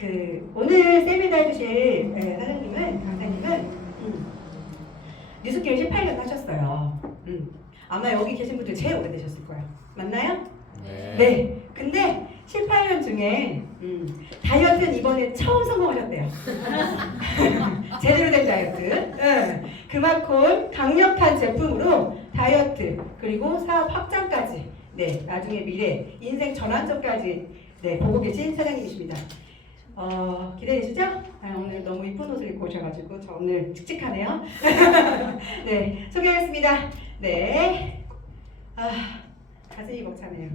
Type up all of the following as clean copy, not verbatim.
오늘 세미나 해주실 사장님은, 강사님은 뉴스케어 18년 하셨어요. 아마 여기 계신 분들 제일 오래되셨을 거예요. 맞나요? 네. 근데 18년 중에 다이어트는 이번에 처음 성공하셨대요. 제대로 된 다이어트. 그만큼 강력한 제품으로 다이어트 그리고 사업 확장까지, 네, 나중에 미래 인생 전환점까지, 네, 보고 계신 사장님이십니다. 기대되시죠? 오늘 너무 이쁜 옷을 입고 오셔가지고 저 오늘 칙칙하네요. 네, 소개하겠습니다. 네, 가슴이 벅차네요.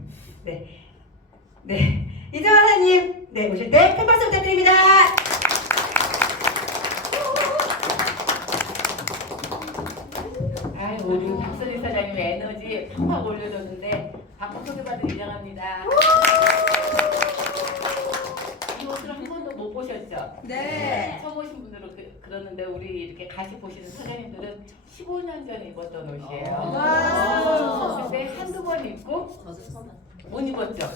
네, 네, 이정환 사장님, 네, 오실 때 큰 박수 부탁드립니다. 우리 박선희 사장님 에너지 팍팍 올려줬는데 방금 소개받은 이정합니다. 이 옷을 한 번도 못 보셨죠? 네. 처음 오신 분들은 그러는데 우리 이렇게 같이 보시는 사장님들은 15년 전에 입었던 옷이에요. 와우. 근데 한두 번 입고 못 입었죠.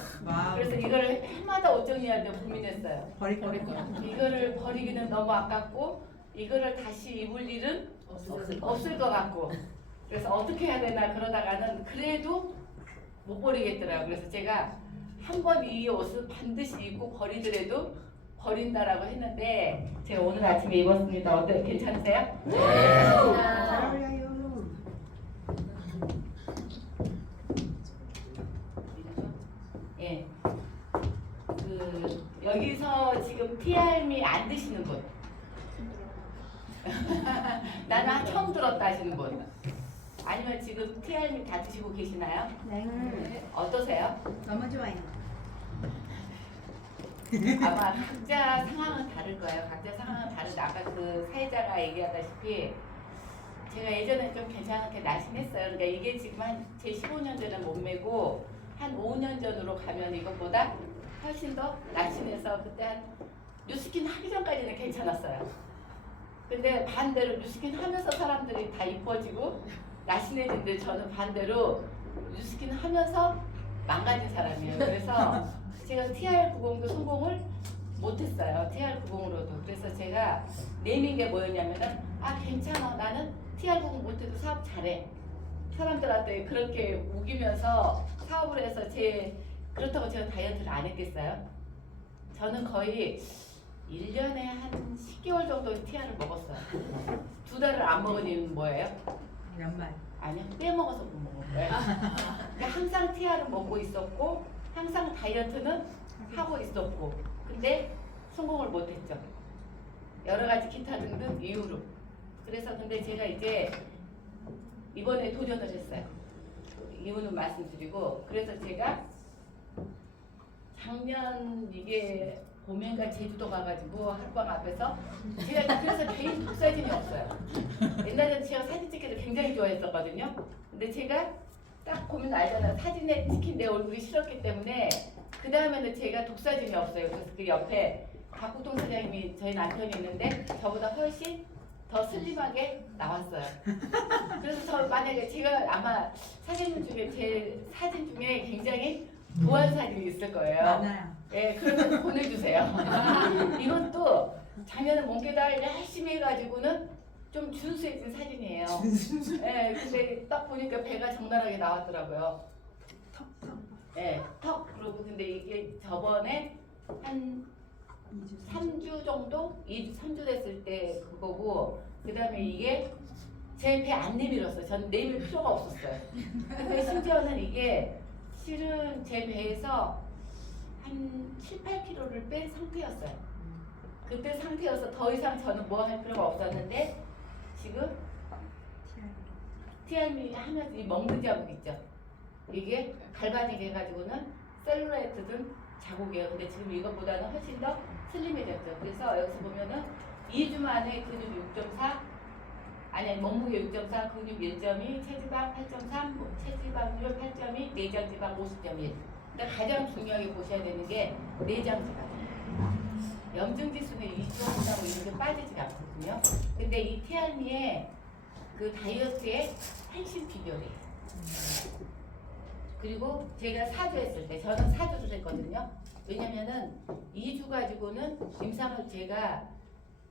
그래서 이거를 해마다 옷 정리할 때 고민했어요. 버릴 거야. 이거를 버리기는 너무 아깝고 이거를 다시 입을 일은 없을 것 같고, 그래서 어떻게 해야 되나 그러다가는 그래도 못 버리겠더라고요. 그래서 제가 한 번 이 옷을 반드시 입고 버리더라도 버린다라고 했는데 제가 오늘 아침에 입었습니다. 어때? 괜찮으세요? 네. 잘 어울려요. 예. 여기서 지금 TRM이 안 드시는 분. 나는 처음 들었다 하시는 분. 아니면 지금 TRM이 다 드시고 계시나요? 네. 어떠세요? 너무 좋아요. 아마 각자 상황은 다를 거예요. 각자 상황은 다른데 아까 그 사회자가 얘기하다시피 제가 예전에 좀 괜찮게 날씬했어요. 그러니까 이게 지금 제 15년 전의 몸매고 한 5년 전으로 가면 이것보다 훨씬 더 날씬해서 그때 한 뉴스킨 하기 전까지는 괜찮았어요. 근데 반대로 뉴스킨 하면서 사람들이 다 이뻐지고 날씬해진데 저는 반대로 뉴스킨 하면서 망가진 사람이에요. 그래서 제가 TR90도 성공을 못했어요. TR90으로도. 그래서 제가 내민 게 뭐였냐면은 괜찮아. 나는 TR90 못해도 사업 잘해. 사람들한테 그렇게 우기면서 사업을 해서 그렇다고 제가 다이어트를 안 했겠어요? 저는 거의 1년에 한 10개월 정도 TR을 먹었어요. 2달을 안 먹은 이유는 뭐예요? 연말. 아니요, 빼먹어서 못 먹은 거예요. 그러니까 항상 TR은 먹고 있었고 항상 다이어트는 하고 있었고 근데 성공을 못했죠. 여러 가지 기타 등등 이유로. 그래서 근데 제가 이제 이번에 도전을 했어요. 이유는 말씀드리고, 그래서 제가 작년 이게 봄인가 제주도 가가지고 하룻밤 앞에서 제가 그래서 개인 독사진이 없어요. 옛날에는 제가 사진 찍기를 굉장히 좋아했었거든요. 근데 제가 딱 보면 알잖아요. 사진에 찍힌 내 얼굴이 싫었기 때문에 그 다음에는 제가 독사진이 없어요. 그래서 그 옆에 박국동 사장님이 저희 남편이 있는데 저보다 훨씬 더 슬림하게 나왔어요. 그래서 저 만약에 제가 아마 사진 중에 제 사진 중에 굉장히 도안 사진이 있을 거예요. 많아요. 예, 그러면 보내주세요. 이것도 작년에 몸개달 열심히 해가지고는 좀 준수해진 사진이에요. 예, 근데 딱 보니까 배가 적나라하게 나왔더라고요. 예, 턱. 그리고 근데 이게 저번에 한 3주 정도? 3주 됐을 때 그거고, 그 다음에 이게 제 배 안 내밀었어요. 전 내밀 필요가 없었어요. 근데 심지어는 이게 실은 제 배에서 한 7, 8kg를 뺀 상태였어요. 그때 상태여서 더 이상 저는 뭐 할 필요가 없었는데 지금 TRM 하면서 이 먹는 자국 있죠. 이게 갈바닉 해가지고는 셀룰라이트 등 자국이에요. 근데 지금 이것보다는 훨씬 더 슬림해졌죠. 그래서 여기서 보면은 2주 만에 근육 6.4, 몸무게 6.4, 근육 1.2, 체지방 8.3, 체지방률 8.2, 내장지방 50.1. 근데 가장 중요하게 보셔야 되는 게 내장지방이에요. 염증지수는 2주 한다고 이렇게 빠지지 않거든요. 근데 이 TRM의 그 다이어트의 핵심 비결이에요. 그리고 제가 4주 했을 때, 저는 4주를 했거든요. 왜냐면은 2주 가지고는 임상을 제가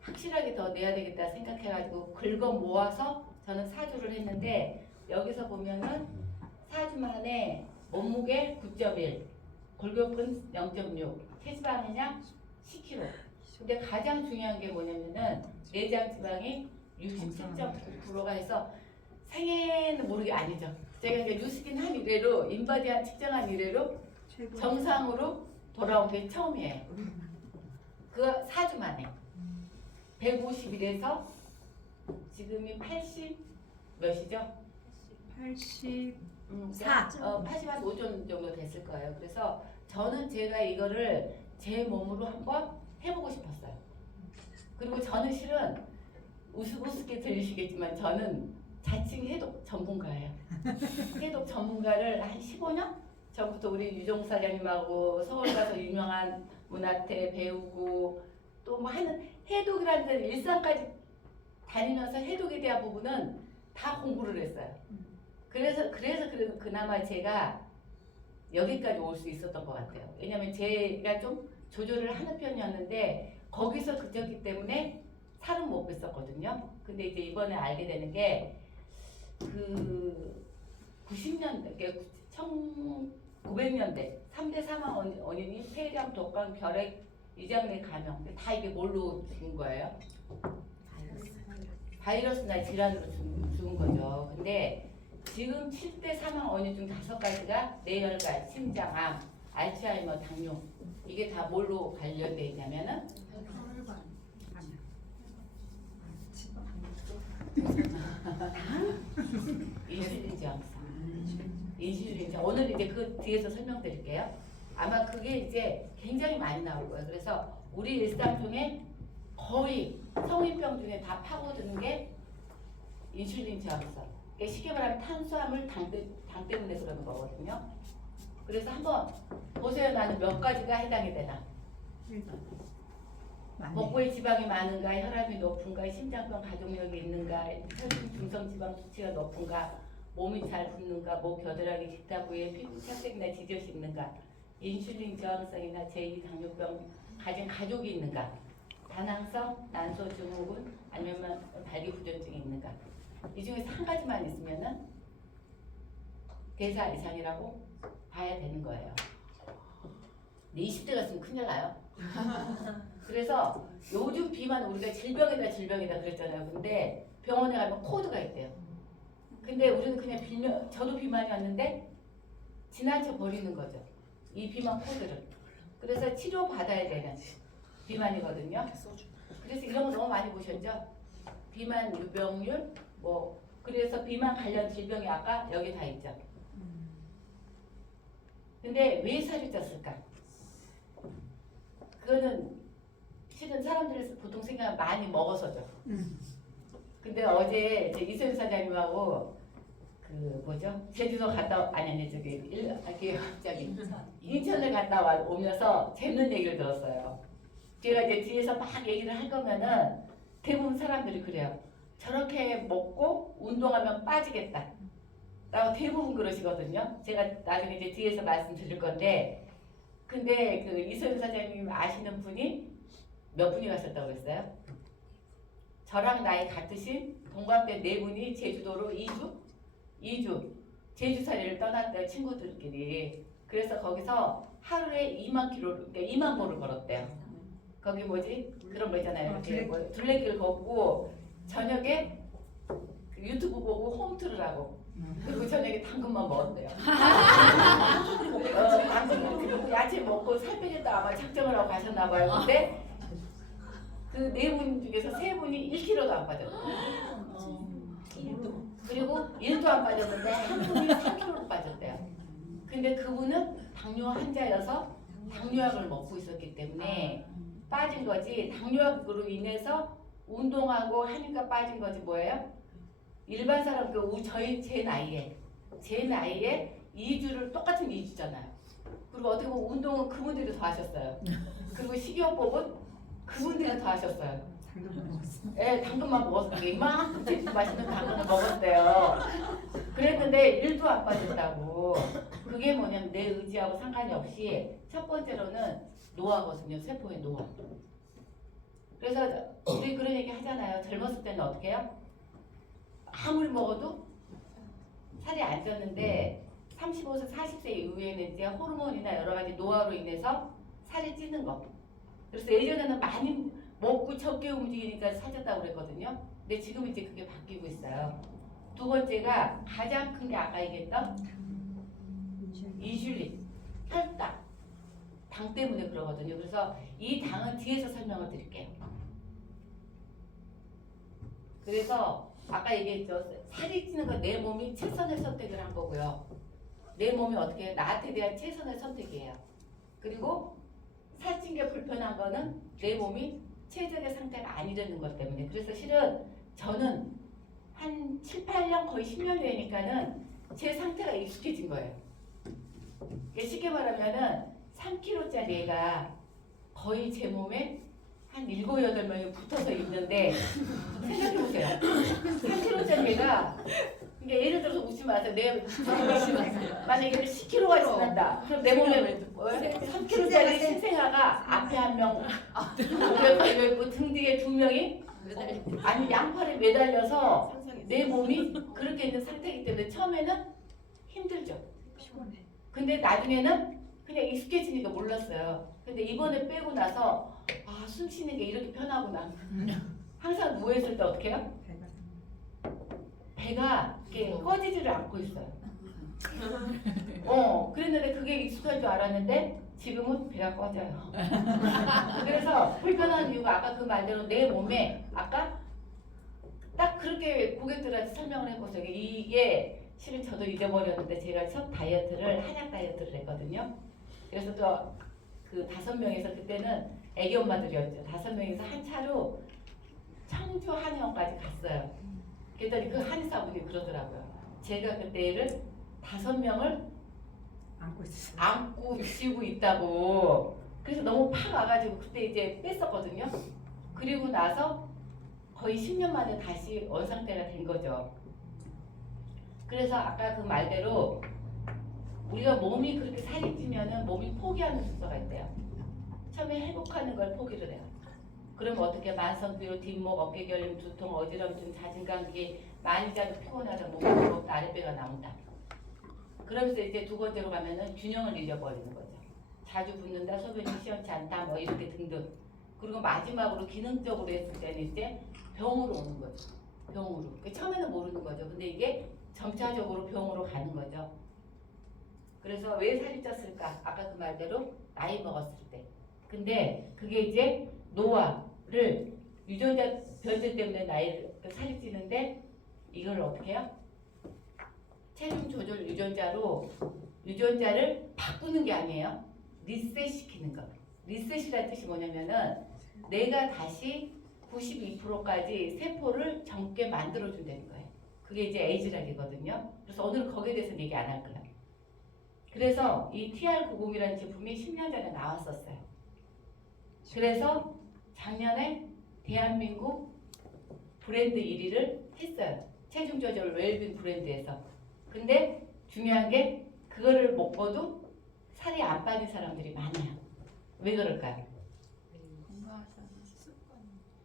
확실하게 더 내야 되겠다 생각해가지고 긁어 모아서 저는 4주를 했는데 여기서 보면은 4주 만에 몸무게 9.1, 골격근 0.6, 체지방이냐 10kg. 근데 가장 중요한 게 뭐냐면은 내장 지방이 67.9%가 해서 생애는 모르게 아니죠. 제가 이제 뉴스킨 한 이래로 인바디한 측정한 이래로 정상으로 돌아온 게 처음이에요. 그 4주 만에 151에서 지금이 80 몇이죠? 84. 80한 5점 정도 됐을 거예요. 그래서 저는 제가 이거를 제 몸으로 한번 해보고 싶었어요. 그리고 저는 실은 우스갯 들리시겠지만 저는 자칭 해독 전문가예요. 해독 전문가를 한 15년 전부터 우리 유종 사장님하고 서울 가서 유명한 문화태 배우고 또 뭐 하는 해독이라는 데는 일산까지 다니면서 해독에 대한 부분은 다 공부를 했어요. 그래서 그나마 제가 여기까지 올 수 있었던 것 같아요. 왜냐면 제가 좀 조절을 하는 편이었는데 거기서 그쳤기 때문에 살은 못 뺐었거든요. 근데 이제 이번에 알게 되는 게 그 90년대, 1900년대 3대 사망 원인이 폐렴, 독감, 결핵, 이장내 감염 다 이게 뭘로 죽은 거예요? 바이러스나 질환으로 죽은 거죠. 근데 지금 7대 사망 원인 중 5가지가 뇌혈관, 심장암, 알츠하이머, 당뇨 이게 다 뭘로 관련돼 있냐면은 인슐린 저항성. 인슐린 저항. 오늘 이제 그 뒤에서 설명드릴게요. 아마 그게 이제 굉장히 많이 나올 거예요. 그래서 우리 일상 중에 거의 성인병 중에 다 파고드는 게 인슐린 저항성. 그러니까 쉽게 말하면 탄수화물 당 때문에 그러는 거거든요. 그래서 한번 보세요. 나는 몇 가지가 해당이 되나? 복부에 지방이 많은가, 혈압이 높은가, 심장병 가족력이 있는가, 혈중 중성지방 수치가 높은가, 몸이 잘 붓는가, 목 겨드랑이 기타 부위에 피부 착색이나 지젖이 있는가, 인슐린 저항성이나 제2당뇨병 가진 가족이 있는가, 다낭성, 난소 증후군, 아니면 발기부전증이 있는가. 이 중에서 한 가지만 있으면은 대사 이상이라고 봐야 되는 거예요. 근데 20대 갔으면 큰일 나요. 그래서 요즘 비만 우리가 질병이다 그랬잖아요. 근데 병원에 가면 코드가 있대요. 근데 우리는 그냥 빌면 저도 비만이었는데 지나쳐 버리는 거죠. 이 비만 코드를. 그래서 치료 받아야 되는 비만이거든요. 그래서 이런 거 너무 많이 보셨죠? 비만 유병률 뭐 그래서 비만 관련 질병이 아까 여기 다 있죠. 근데 왜 살이 쪘을까? 그거는 실은 사람들이 보통 생각하면 많이 먹어서죠. 근데 어제 이제 이소연 사장님하고 그 뭐죠? 제주도 갔다 아니 저기 인천을 갔다 오면서 재밌는 얘기를 들었어요. 제가 이제 뒤에서 막 얘기를 할 거면은 대부분 사람들이 그래요. 저렇게 먹고 운동하면 빠지겠다. 라고 대부분 그러시거든요. 제가 나중에 이제 뒤에서 말씀드릴 건데 근데 그 이소연 사장님 아시는 분이 몇 분이 가셨다고 그랬어요? 저랑 나이 같으신 동갑대 4분이 제주도로 2주 제주살이를 떠났대요. 친구들끼리. 그래서 거기서 하루에 2만 킬로, 그러니까 2만 보를 걸었대요. 거기 뭐지? 그런 거 있잖아요. 이렇게 뭐 둘레길 걷고 저녁에 그 유튜브 보고 홈트를 하고 그리고 저녁에 당근만 먹었대요. 당근 그리고 야채 먹고 살 빼겠다 아마 작정을 하고 가셨나 봐요. 근데 그 4분 중에서 3분이 1kg도 안 빠졌대요. 그리고 1도 안 빠졌는데 한 분이 3kg로 빠졌대요. 근데 그분은 당뇨 환자여서 당뇨약을 먹고 있었기 때문에 빠진 거지 당뇨약으로 인해서 운동하고 하니까 빠진 거지 뭐예요? 일반 사람 제 나이에 2주를 똑같은 2주잖아요. 그리고 어떻게 보면 운동은 그분들이 더 하셨어요. 그리고 식이요법은 그분들이 더 하셨어요. 예, 당근만 먹었어요. 이만큼 맛있는 당근을 먹었대요. 그랬는데 1도 안 빠졌다고. 그게 뭐냐면 내 의지하고 상관이 없이 첫 번째로는 노화거든요. 세포의 노화. 그래서 우리 그런 얘기 하잖아요. 젊었을 때는 어떻게 해요? 아무리 먹어도 살이 안 쪘는데 35세, 40세 이후에는 이제 호르몬이나 여러 가지 노화로 인해서 살이 찌는 거. 그래서 예전에는 많이 먹고 적게 움직이니까 살쪘다고 그랬거든요. 근데 지금 이제 그게 바뀌고 있어요. 두 번째가 가장 큰 게 아까 얘기했던 인슐린, 혈당, 당 때문에 그러거든요. 그래서 이 당은 뒤에서 설명을 드릴게요. 그래서 아까 얘기했죠. 살이 찌는 건 내 몸이 최선의 선택을 한 거고요. 내 몸이 어떻게 나한테 대한 최선의 선택이에요. 그리고 살찐 게 불편한 거는 내 몸이 최적의 상태가 아니라는 것 때문에. 그래서 실은 저는 한 7, 8년 거의 10년 되니까는 제 상태가 익숙해진 거예요. 쉽게 말하면은 3kg짜리 애가 거의 제 몸에 한 7, 8명이 붙어서 있는데 생각해보세요. 3kg짜리 애가 그러니까 예를 들어서 웃지 마세요. 만약에 10kg가 지난다. 그럼 내 몸에 3kg짜리 신생아가 앞에 한 명, 옆에 걸려있고 등 뒤에 2명이 아니 양팔에 매달려서 내 몸이 그렇게 있는 상태이기 때문에 처음에는 힘들죠. 근데 나중에는 그냥 익숙해지니까 몰랐어요. 근데 이번에 빼고 나서 아, 숨 쉬는 게 이렇게 편하구나. 항상 누워있을 때 어떻게 해요? 배가 이렇게 꺼지지를 않고 있어요. 그랬는데 그게 익숙한 줄 알았는데 지금은 배가 꺼져요. 그래서 불편한 이유가 아까 그 말대로 내 몸에 아까 딱 그렇게 고객들한테 설명을 해보세요. 이게 실은 저도 잊어버렸는데 제가 첫 다이어트를 한약 다이어트를 했거든요. 그래서 또 그 5명에서 그때는 애기 엄마들이었죠. 5명에서 한 차로 청주 한의원까지 갔어요. 그랬더니 그 한의사분이 그러더라고요. 제가 그때 애를 5명을 안고 쉬고 있다고. 그래서 너무 팍 와가지고 그때 이제 뺐었거든요. 그리고 나서 거의 10년 만에 다시 원상태가 된 거죠. 그래서 아까 그 말대로 우리가 몸이 그렇게 살이 찌면은 몸이 포기하는 순서가 있대요. 처음에 회복하는 걸 포기를 해요. 그럼 어떻게 만성피로, 뒷목, 어깨결림, 두통, 어지럼증, 잦은 감기, 많이 자도 피곤하다, 목이 무겁다, 아랫배가 나온다. 그러면서 이제 두 번째로 가면은 균형을 잃어버리는 거죠. 자주 붓는다, 소변이 시원치 않다, 뭐 이렇게 등등. 그리고 마지막으로 기능적으로 했을 때는 이제 병으로 오는 거죠. 병으로. 처음에는 모르는 거죠. 근데 이게 점차적으로 병으로 가는 거죠. 그래서 왜 살이 쪘을까? 아까 그 말대로 나이 먹었을 때. 근데 그게 이제 노화를 유전자 변제 때문에 살이 찌는데 이걸 어떻게 해요? 체중 조절 유전자를 바꾸는 게 아니에요. 리셋 시키는 거. 리셋이라는 뜻이 뭐냐면은 내가 다시 92%까지 세포를 젊게 만들어준다는 거예요. 그게 이제 에이즈락이거든요. 그래서 오늘 거기에 대해서는 얘기 안 할 거예요. 그래서 이 TR90이라는 제품이 10년 전에 나왔었어요. 그래서 작년에 대한민국 브랜드 1위를 했어요. 체중 조절 웰빙 브랜드에서. 근데 중요한 게 그거를 먹고도 살이 안 빠진 사람들이 많아요. 왜 그럴까요?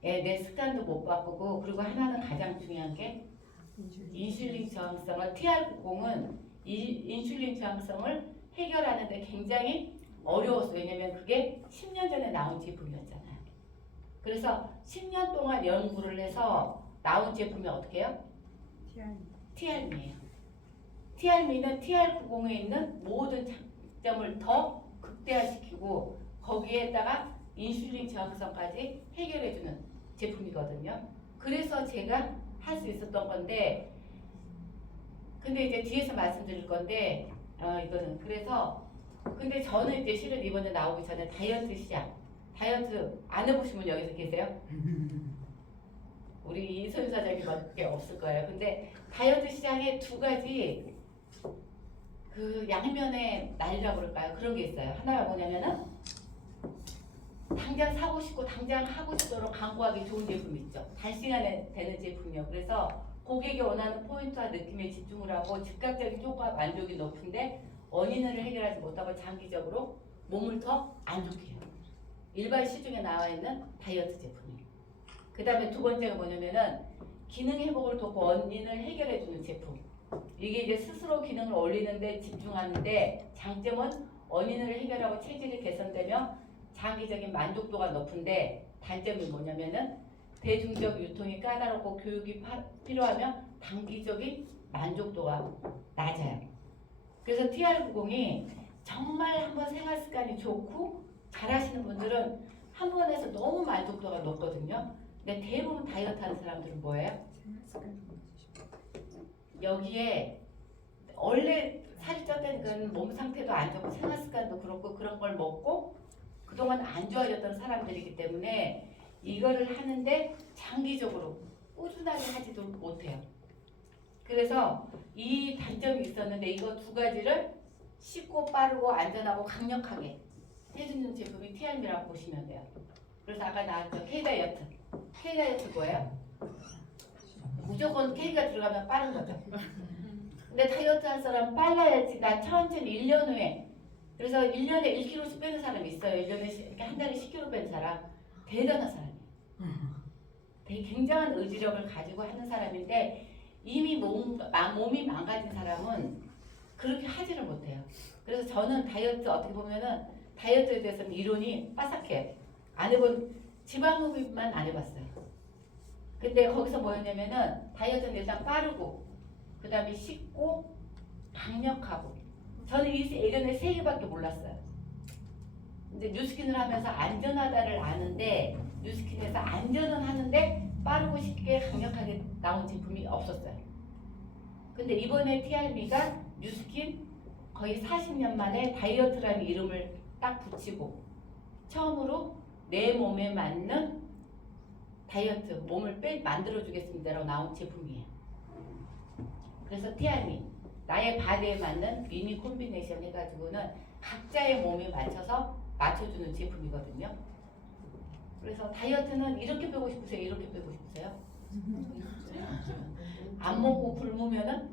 내 습관도 못 바꾸고, 그리고 하나는 가장 중요한 게 인슐린 저항성을, TR90은 인슐린 저항성을 해결하는데 굉장히 어려웠어요. 왜냐면 그게 10년 전에 나온 제품이었잖아요. 그래서 10년 동안 연구를 해서 나온 제품이 어떻게 해요? TRM이에요. TRM는 TR90에 있는 모든 장점을 더 극대화시키고 거기에다가 인슐린 저항성까지 해결해주는 제품이거든요. 그래서 제가 할 수 있었던 건데, 근데 이제 뒤에서 말씀드릴 건데, 이거는 그래서 근데 저는 이제 실은 이번에 나오기 전에 다이어트 시작, 다이어트 안 해보신 분 여기서 계세요? 우리 이소유 사장님밖에 없을 거예요. 근데 다이어트 시장에 두 가지 그 양면의 날이라고 그럴까요? 그런 게 있어요. 하나가 뭐냐면은 당장 사고 싶고 당장 하고 싶도록 광고하기 좋은 제품 있죠. 단시간에 되는 제품이요. 그래서 고객이 원하는 포인트와 느낌에 집중을 하고 즉각적인 효과 만족이 높은데 원인을 해결하지 못하고 장기적으로 몸을 더 안 좋게 해요. 일반 시중에 나와 있는 다이어트 제품이에요. 그 다음에 두 번째가 뭐냐면은 기능 회복을 돕고 원인을 해결해주는 제품. 이게 이제 스스로 기능을 올리는데 집중하는데 장점은 원인을 해결하고 체질이 개선되며 장기적인 만족도가 높은데 단점이 뭐냐면은 대중적 유통이 까다롭고 교육이 필요하며 단기적인 만족도가 낮아요. 그래서 TR90이 정말 한번 생활 습관이 좋고 잘하시는 분들은 한 번에서 너무 만족도가 높거든요. 근데 대부분 다이어트 하는 사람들은 뭐예요? 여기에 원래 살이 쪘다니까 몸 상태도 안 좋고 생활 습관도 그렇고 그런 걸 먹고 그동안 안 좋아졌던 사람들이기 때문에 이거를 하는데 장기적으로 꾸준하게 하지도 못해요. 그래서 이 단점이 있었는데 이거 두 가지를 쉽고 빠르고 안전하고 강력하게 해주는 제품이 TRM이라고 보시면 돼요. 그래서 아까 나왔죠. K다이어트. K다이어트 뭐예요? 무조건 K가 들어가면 빠른 거죠. 근데 다이어트 한 사람 빨라야지. 나 천천히 1년 후에. 그래서 1년에 1kg씩 빼는 사람이 있어요. 1년에 이렇게 한 달에 10kg 빼는 사람. 대단한 사람이에요. 되게 굉장한 의지력을 가지고 하는 사람인데 이미 몸이 망가진 사람은 그렇게 하지를 못해요. 그래서 저는 다이어트 어떻게 보면은 다이어트에 대해서는 이론이 빠삭해요. 안 해본 지방흡입만 안 해봤어요. 근데 거기서 뭐였냐면은 다이어트는 일단 빠르고 그 다음에 쉽고 강력하고 저는 예전에 세 개밖에 몰랐어요. 근데 뉴스킨을 하면서 안전하다를 아는데 뉴스킨에서 안전은 하는데 빠르고 쉽게 강력하게 나온 제품이 없었어요. 근데 이번에 TRB가 뉴스킨 거의 40년 만에 다이어트라는 이름을 딱 붙이고 처음으로 내 몸에 맞는 다이어트 몸을 만들어주겠습니다라고 나온 제품이에요. 그래서 TRB 나의 바디에 맞는 미니 콤비네이션 해가지고는 각자의 몸에 맞춰주는 제품이거든요. 그래서 다이어트는 이렇게 빼고 싶으세요? 이렇게 빼고 싶으세요? 안 먹고 굶으면은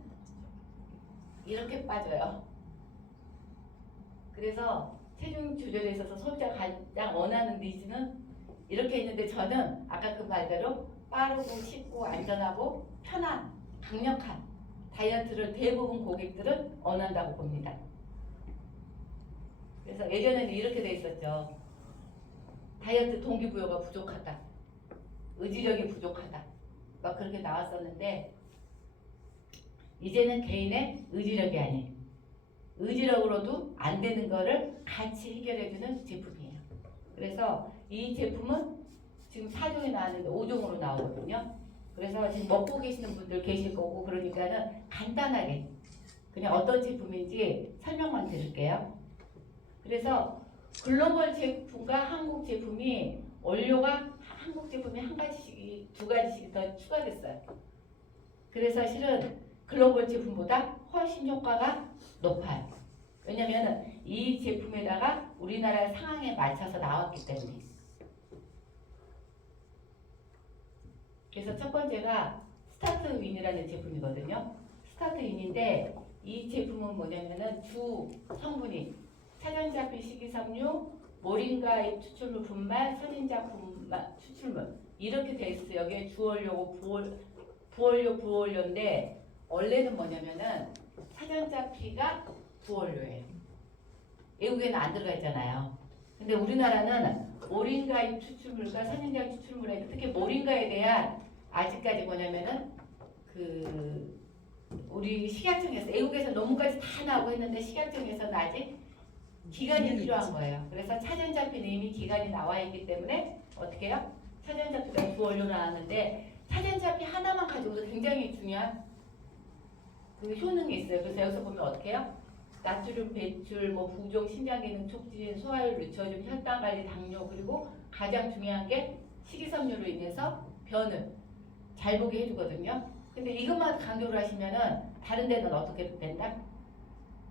이렇게 빠져요. 그래서 체중 조절에 있어서 소비자가 가장 원하는 니즈는 이렇게 있는데 저는 아까 그 말대로 빠르고 쉽고 안전하고 편한 강력한 다이어트를 대부분 고객들은 원한다고 봅니다. 그래서 예전에는 이렇게 돼 있었죠. 다이어트 동기부여가 부족하다. 의지력이 부족하다. 막 그렇게 나왔었는데 이제는 개인의 의지력이 아닌 의지력으로도 안 되는 거를 같이 해결해주는 제품이에요. 그래서 이 제품은 지금 4종이 나왔는데 5종으로 나오거든요. 그래서 지금 먹고 계시는 분들 계실 거고 그러니까는 간단하게 그냥 어떤 제품인지 설명만 드릴게요. 그래서 글로벌 제품과 한국 제품이 원료가 한국 제품이 한 가지씩 두 가지씩 더 추가됐어요. 그래서 실은 글로벌 제품보다 훨씬 효과가 높아요. 왜냐면 이 제품에다가 우리나라 상황에 맞춰서 나왔기 때문에. 그래서 첫 번째가 스타트윈이라는 제품이거든요. 스타트윈인데 이 제품은 뭐냐면은 주 성분이 차전자피 식이섬유, 모링가잎 추출물 분말, 선인장 분말 추출물 이렇게 돼 있어요. 여기에 주원료고 부원료인데 원래는 뭐냐면은 차전자피가 부원료예요. 외국에는 안 들어가 있잖아요. 근데 우리나라는 모링가잎 추출물과 선인장 추출물에 특히 모링가에 대한 아직까지 뭐냐면은 우리 식약청에서 외국에서 논문까지 다 나오고 했는데 식약청에서는 아직 기간이 필요한 거예요. 그래서 차전자피는 이미 기간이 나와 있기 때문에 어떻게 해요? 차전자피가 주원료 나왔는데 차전자피 하나만 가지고도 굉장히 중요한 그 효능이 있어요. 그래서 여기서 보면 어떻게 해요? 나트륨 배출, 부종, 신장 기능 촉진, 소화율 늦춰줌, 혈당 관리, 당뇨 그리고 가장 중요한 게 식이섬유로 인해서 변을 잘 보게 해주거든요. 근데 이것만 강조를 하시면은 다른 데는 어떻게 된다?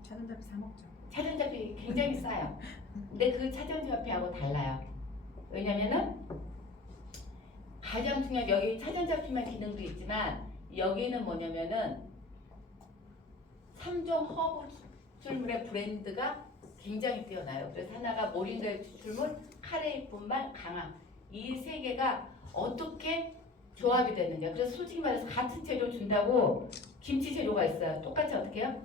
차전자피 사 먹죠. 차전자피 굉장히 싸요. 근데 그 차전자피하고 달라요. 왜냐면은 가장 중요한 여기 차전 잡히만 기능도 있지만 여기는 뭐냐면은 3종 허브 추출물의 브랜드가 굉장히 뛰어나요. 그래서 하나가 모링가의 추출물, 카레이 분말, 강황 이 세 개가 어떻게 조합이 되느냐. 그래서 솔직히 말해서 같은 재료 준다고 김치 재료가 있어요. 똑같이 어떻게 해요?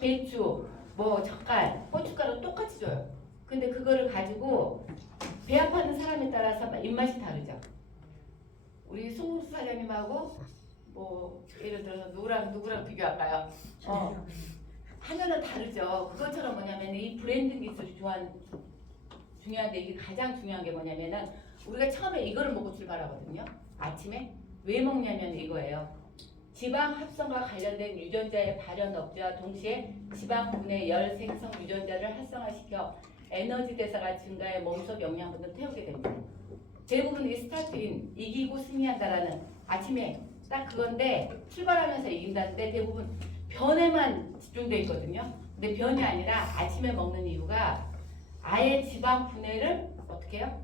배추, 뭐 젓갈, 고춧가루 똑같이 줘요. 근데 그거를 가지고 배 아파하는 사람에 따라서 입맛이 다르죠. 우리 송수 사장님하고 뭐 예를 들어서 누구랑 비교할까요? 하면은 다르죠. 그것처럼 뭐냐면 이 브랜드 기술이 중요한데 이게 가장 중요한 게 뭐냐면은 우리가 처음에 이거를 먹고 출발하거든요. 아침에 왜 먹냐면 이거예요. 지방 합성과 관련된 유전자의 발현 억제와 동시에 지방 분해 열 생성 유전자를 활성화시켜 에너지 대사가 증가해 몸속 영양분을 태우게 됩니다. 대부분 이 스타트인 이기고 승리한다라는 아침에 딱 그건데 출발하면서 이긴다는데 대부분 변에만 집중되어 있거든요. 근데 변이 아니라 아침에 먹는 이유가 아예 지방 분해를 어떻게 해요?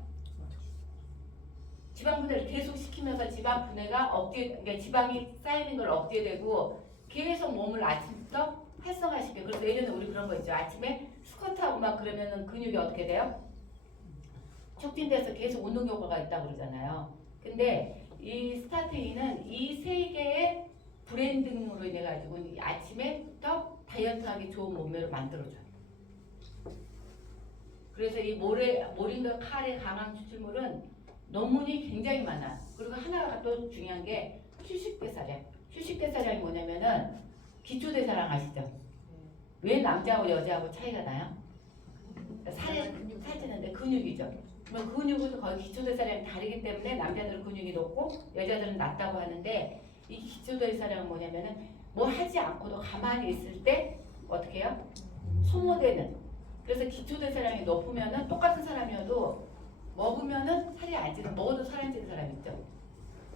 지방 분해를 계속 시키면서 지방 분해가 그러니까 지방이 쌓이는 걸 억제되고 계속 몸을 아침부터 활성화시켜. 그래서 예전에 우리 그런 거 있죠. 아침에 스쿼트하고 막 그러면은 근육이 어떻게 돼요? 촉진돼서 계속 운동 효과가 있다고 그러잖아요. 근데 이 스타트인은 이 세 개의 브랜딩으로 인해 가지고 아침에부터 다이어트하기 좋은 몸매로 만들어줘요. 그래서 이 모링가 카레 강황 추출물은 논문이 굉장히 많아. 그리고 하나가 또 중요한 게 휴식대사량. 휴식대사량이 뭐냐면은 기초대사량 아시죠? 왜 남자하고 여자하고 차이가 나요? 살찌는데 근육이죠. 그러면 근육은 거의 기초대사량이 다르기 때문에 남자들은 근육이 높고 여자들은 낮다고 하는데 이 기초대사량은 뭐냐면은 뭐 하지 않고도 가만히 있을 때 어떻게 해요? 소모되는. 그래서 기초대사량이 높으면은 똑같은 사람이어도 먹으면은 살이 안 찌는, 먹어도 살 안 찌는 사람 있죠.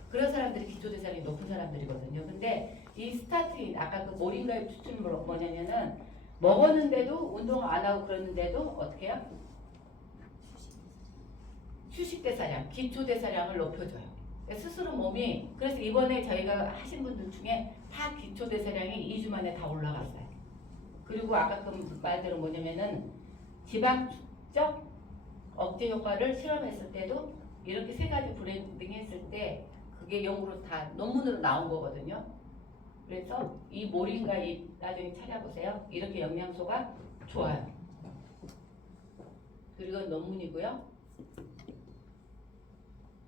그런 사람들이 기초대사량이 높은 사람들이거든요. 근데 이 스타트인 아까 그 모링가의 추출물 뭐냐면은 먹었는데도 운동 안 하고 그러는데도 어떻게 해요? 휴식대사량, 기초대사량을 높여줘요. 스스로 몸이 그래서 이번에 저희가 하신 분들 중에 다 기초대사량이 2주 만에 다 올라갔어요. 그리고 아까 그 말대로 뭐냐면은 지방 축적 억제 효과를 실험했을 때도 이렇게 세 가지 브랜딩 했을 때 그게 연구로 다 논문으로 나온 거거든요. 그래서 이 모링가 나중에 찾아보세요. 이렇게 영양소가 좋아요. 그리고 논문이고요.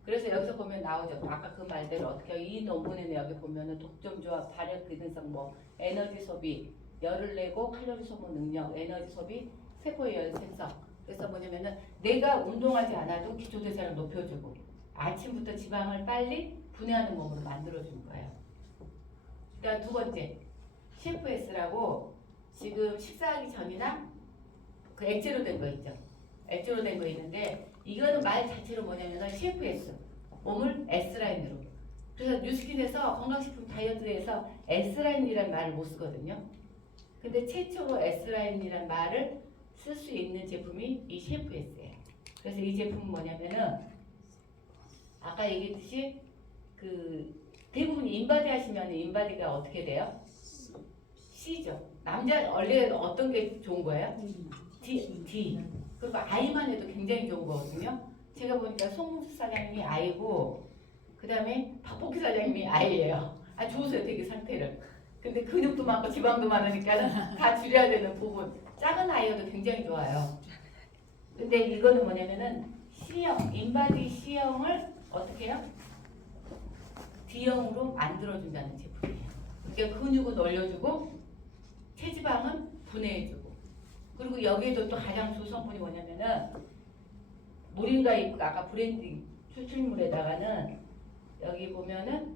그래서 여기서 보면 나오죠. 아까 그 말대로 어떻게 이 논문에는 여기 보면은 독점 조합, 발열 기능성, 뭐 에너지 소비, 열을 내고 칼로리 소모 능력, 에너지 소비, 세포의 열 생성. 그래서 뭐냐면은 내가 운동하지 않아도 기초대사를 높여주고 아침부터 지방을 빨리 분해하는 몸으로 만들어주는 거예요. 그다음 두 번째 CFS라고 지금 식사하기 전이나 그 액체로 된 거 있죠. 액체로 된 거 있는데 이거는 말 자체로 뭐냐면은 CFS 몸을 S라인으로. 그래서 뉴스킨에서 건강식품 다이어트에서 S라인이라는 말을 못 쓰거든요. 근데 최초로 S라인이라는 말을 쓸 수 있는 제품이 이 CFS예요. 그래서 이 제품은 뭐냐면은 아까 얘기했듯이 그 대부분 인바디 하시면 인바디가 어떻게 돼요? C죠. 남자 원래 어떤 게 좋은 거예요? D. 그리고 I만 해도 굉장히 좋은 거거든요. 제가 보니까 송수 사장님이 I고 그 다음에 박복희 사장님이 I예요. 아 좋으세요 되게 상태를. 근데 근육도 많고 지방도 많으니까 다 줄여야 되는 부분. 작은 아이여도 굉장히 좋아요. 근데 이거는 뭐냐면은 C형, 인바디 C형을 어떻게 해요? D형으로 만들어준다는 제품이에요. 그러니까 근육은 올려주고 체지방은 분해해주고 그리고 여기에도 또 가장 좋은 성분이 뭐냐면은 모링가 잎 아까 브랜딩 추출물에다가는 여기 보면은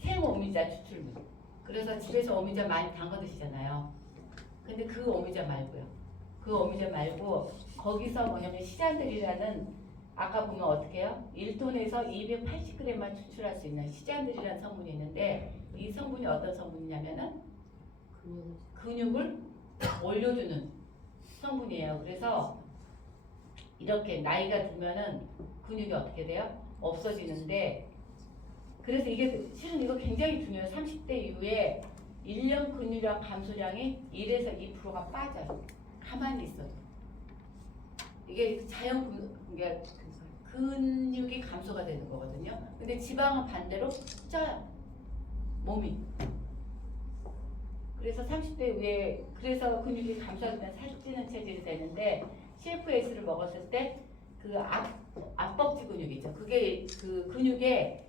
생오미자 추출물. 그래서 집에서 오미자 많이 담가 드시잖아요. 근데 그 오미자 말고요. 그 오미자 말고 거기서 뭐냐면 시잔들이라는 아까 보면 어떻게 해요? 1톤에서 280g만 추출할 수 있는 시잔들이라는 성분이 있는데 이 성분이 어떤 성분이냐면은 근육을 올려주는 성분이에요. 그래서 이렇게 나이가 들면은 근육이 어떻게 돼요? 없어지는데 그래서 이게 실은 이거 굉장히 중요해요. 30대 이후에 1년 근육량 감소량이 1에서 2%가 빠져요. 가만히 있어도. 이게 그러니까 근육이 감소가 되는 거거든요. 근데 지방은 반대로 쪄요. 몸이. 그래서 30대 이후에 그래서 근육이 감소하면 살찌는 체질이 되는데 CFS를 먹었을 때 그 앞벅지 근육 있죠. 그게 그 근육의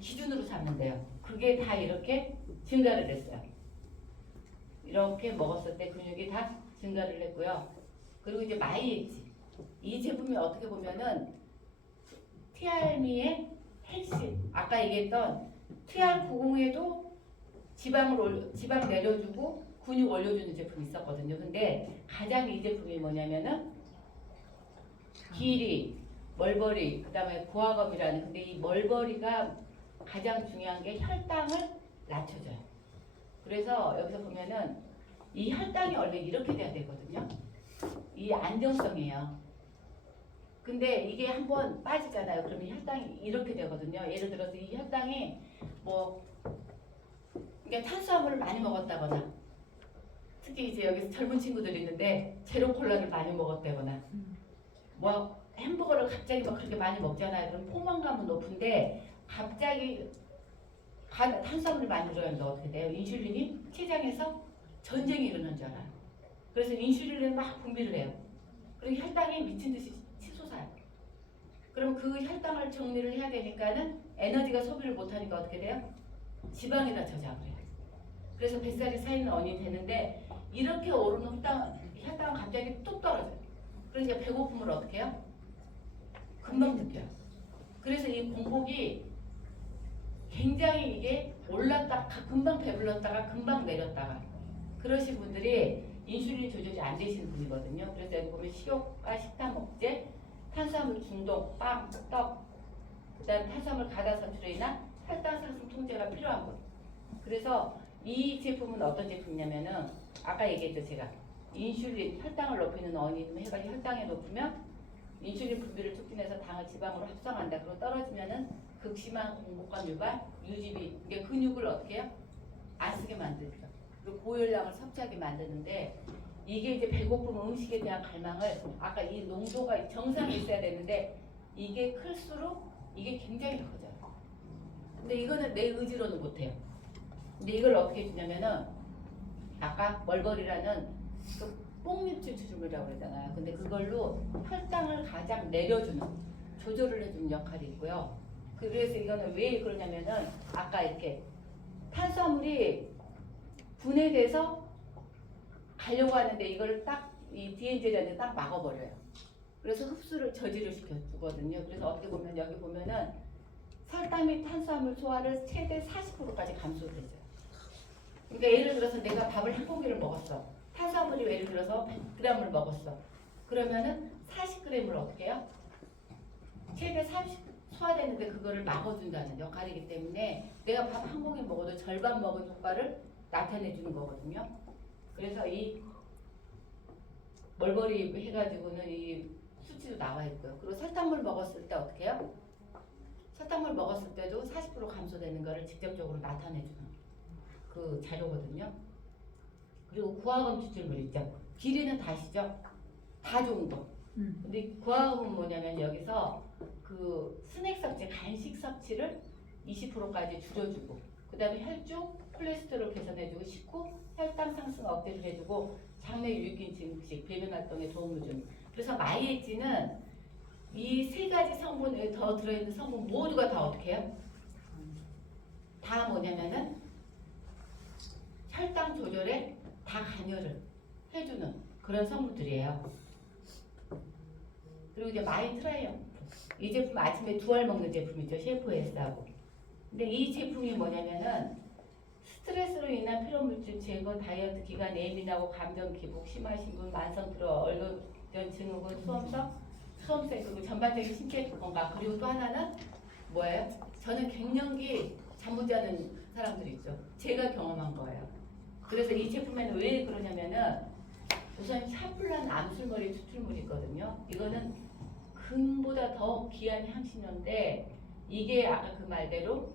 기준으로 잡는데요. 그게 다 이렇게 증가를 했어요. 이렇게 먹었을 때 근육이 다 증가를 했고요. 그리고 이제 마이에지 이 제품이 어떻게 보면은 티알미의 핵심 아까 얘기했던 TR90에도 지방 내려주고 근육 올려주는 제품이 있었거든요. 근데 가장 이 제품이 뭐냐면은 길이, 멀버리, 그다음에 고화검이라는 근데 이 멀버리가 가장 중요한 게 혈당을 낮춰줘요. 그래서 여기서 보면은 이 혈당이 원래 이렇게 돼야 되거든요. 이 안정성이에요. 근데 이게 한번 빠지잖아요. 그러면 혈당이 이렇게 되거든요. 예를 들어서 이 혈당이 그러니까 탄수화물을 많이 먹었다거나 특히 이제 여기서 젊은 친구들이 있는데 제로 콜라를 많이 먹었다거나 햄버거를 갑자기 막 그렇게 많이 먹잖아요. 그럼 포만감은 높은데 갑자기 탄수화물이 많이 들어가는데 어떻게 돼요? 인슐린이 췌장에서 전쟁이 일어난 줄 알아요. 그래서 인슐린을 막 분비를 해요. 그리고 혈당이 미친 듯이 치솟아요. 그럼 그 혈당을 정리를 해야 되니까는 에너지가 소비를 못하니까 어떻게 돼요? 지방에다 저장을 해요. 그래서 뱃살이 쌓이는 원인이 되는데 이렇게 오르는 혈당은 갑자기 뚝 떨어져요. 그러니까 배고픔을 어떻게 해요? 금방 느껴요. 그래서 이 공복이 굉장히 이게 올랐다가 금방 배불렀다가 금방 내렸다가 그러신 분들이 인슐린 조절이 안 되시는 분이거든요. 그래서 여기 보면 식욕과 식탐 억제, 탄수화물 중독, 빵, 떡, 그다음 탄수화물 가다 선출로 인한 혈당 상승 통제가 필요한 것. 그래서 이 제품은 어떤 제품이냐면은 아까 얘기했죠 제가 인슐린 혈당을 높이는 원인 해가지고 혈당이 높으면 인슐린 분비를 촉진해서 당을 지방으로 합성한다. 그리고 떨어지면은 극심한 공복감 유발, 유지비 이게 근육을 어떻게 해요? 안 쓰게 만들죠. 그리고 고열량을 섭취하게 만드는데 이게 이제 배고픔 음식에 대한 갈망을 아까 이 농도가 정상이 있어야 되는데 이게 클수록 이게 굉장히 커져요. 근데 이거는 내 의지로는 못해요. 근데 이걸 어떻게 주냐면은 아까 멀버리라는 그 뽕잎질 추출물이라고 그러잖아요. 근데 그걸로 혈당을 가장 내려주는 조절을 해주는 역할이 있고요. 그래서 이거는 왜 그러냐면은 아까 이렇게 탄수화물이 분해돼서 가려고 하는데 이걸 딱 이 DN제라는 딱 막아버려요. 그래서 흡수를 저지를 시켜주거든요. 그래서 어떻게 보면 여기 보면은 혈당 및 탄수화물 소화를 최대 40%까지 감소되죠. 그러니까 예를 들어서 내가 밥을 한 공기를 먹었어. 탄수화물이 예를 들어서 100g을 먹었어. 그러면은 40g을 어떻게 해요? 최대 30 소화되는데 그거를 막아준다는 역할이기 때문에 내가 밥 한 공기 먹어도 절반 먹은 효과를 나타내주는 거거든요. 그래서 이 멀버리 해가지고는 이 수치도 나와 있고요. 그리고 설탕물 먹었을 때 어떻게 해요? 설탕물 먹었을 때도 40% 감소되는 거를 직접적으로 나타내주는 그 자료거든요. 그리고 구화검 추출물 있죠. 길이는 다시죠. 다 좋은 거. 근데 구화검은 뭐냐면 여기서 그 스낵 섭취, 간식 섭취를 20%까지 줄여주고 그 다음에 혈중 콜레스테롤 개선해주고 식후 혈당 상승 억제를 해주고 장내 유익균 증식, 배변 활동에 도움을 줍니다. 그래서 마이에지는 이 세 가지 성분에 더 들어있는 성분 모두가 다 어떻게 해요? 다 뭐냐면은 혈당 조절에 다 관여를 해주는 그런 성분들이에요. 그리고 이제 마이트라이언프 이 제품 아침에 2알 먹는 제품이죠. CFS하고. 근데 이 제품이 뭐냐면은 스트레스로 인한 피로물질 제거, 다이어트 기간 예민하고 감정 기복, 심하신 분, 만성 피로, 얼굴변 증후군, 수험성 그리고 전반적인 신체 건강 그리고 또 하나는 뭐예요? 저는 갱년기 잠 못 자는 사람들이 있죠. 제가 경험한 거예요. 그래서 이 제품에는 왜 그러냐면은 우선 샤플란 암술머리 추출물이 있거든요. 이거는 금보다 더 귀한 향신료인데 이게 아까 그 말대로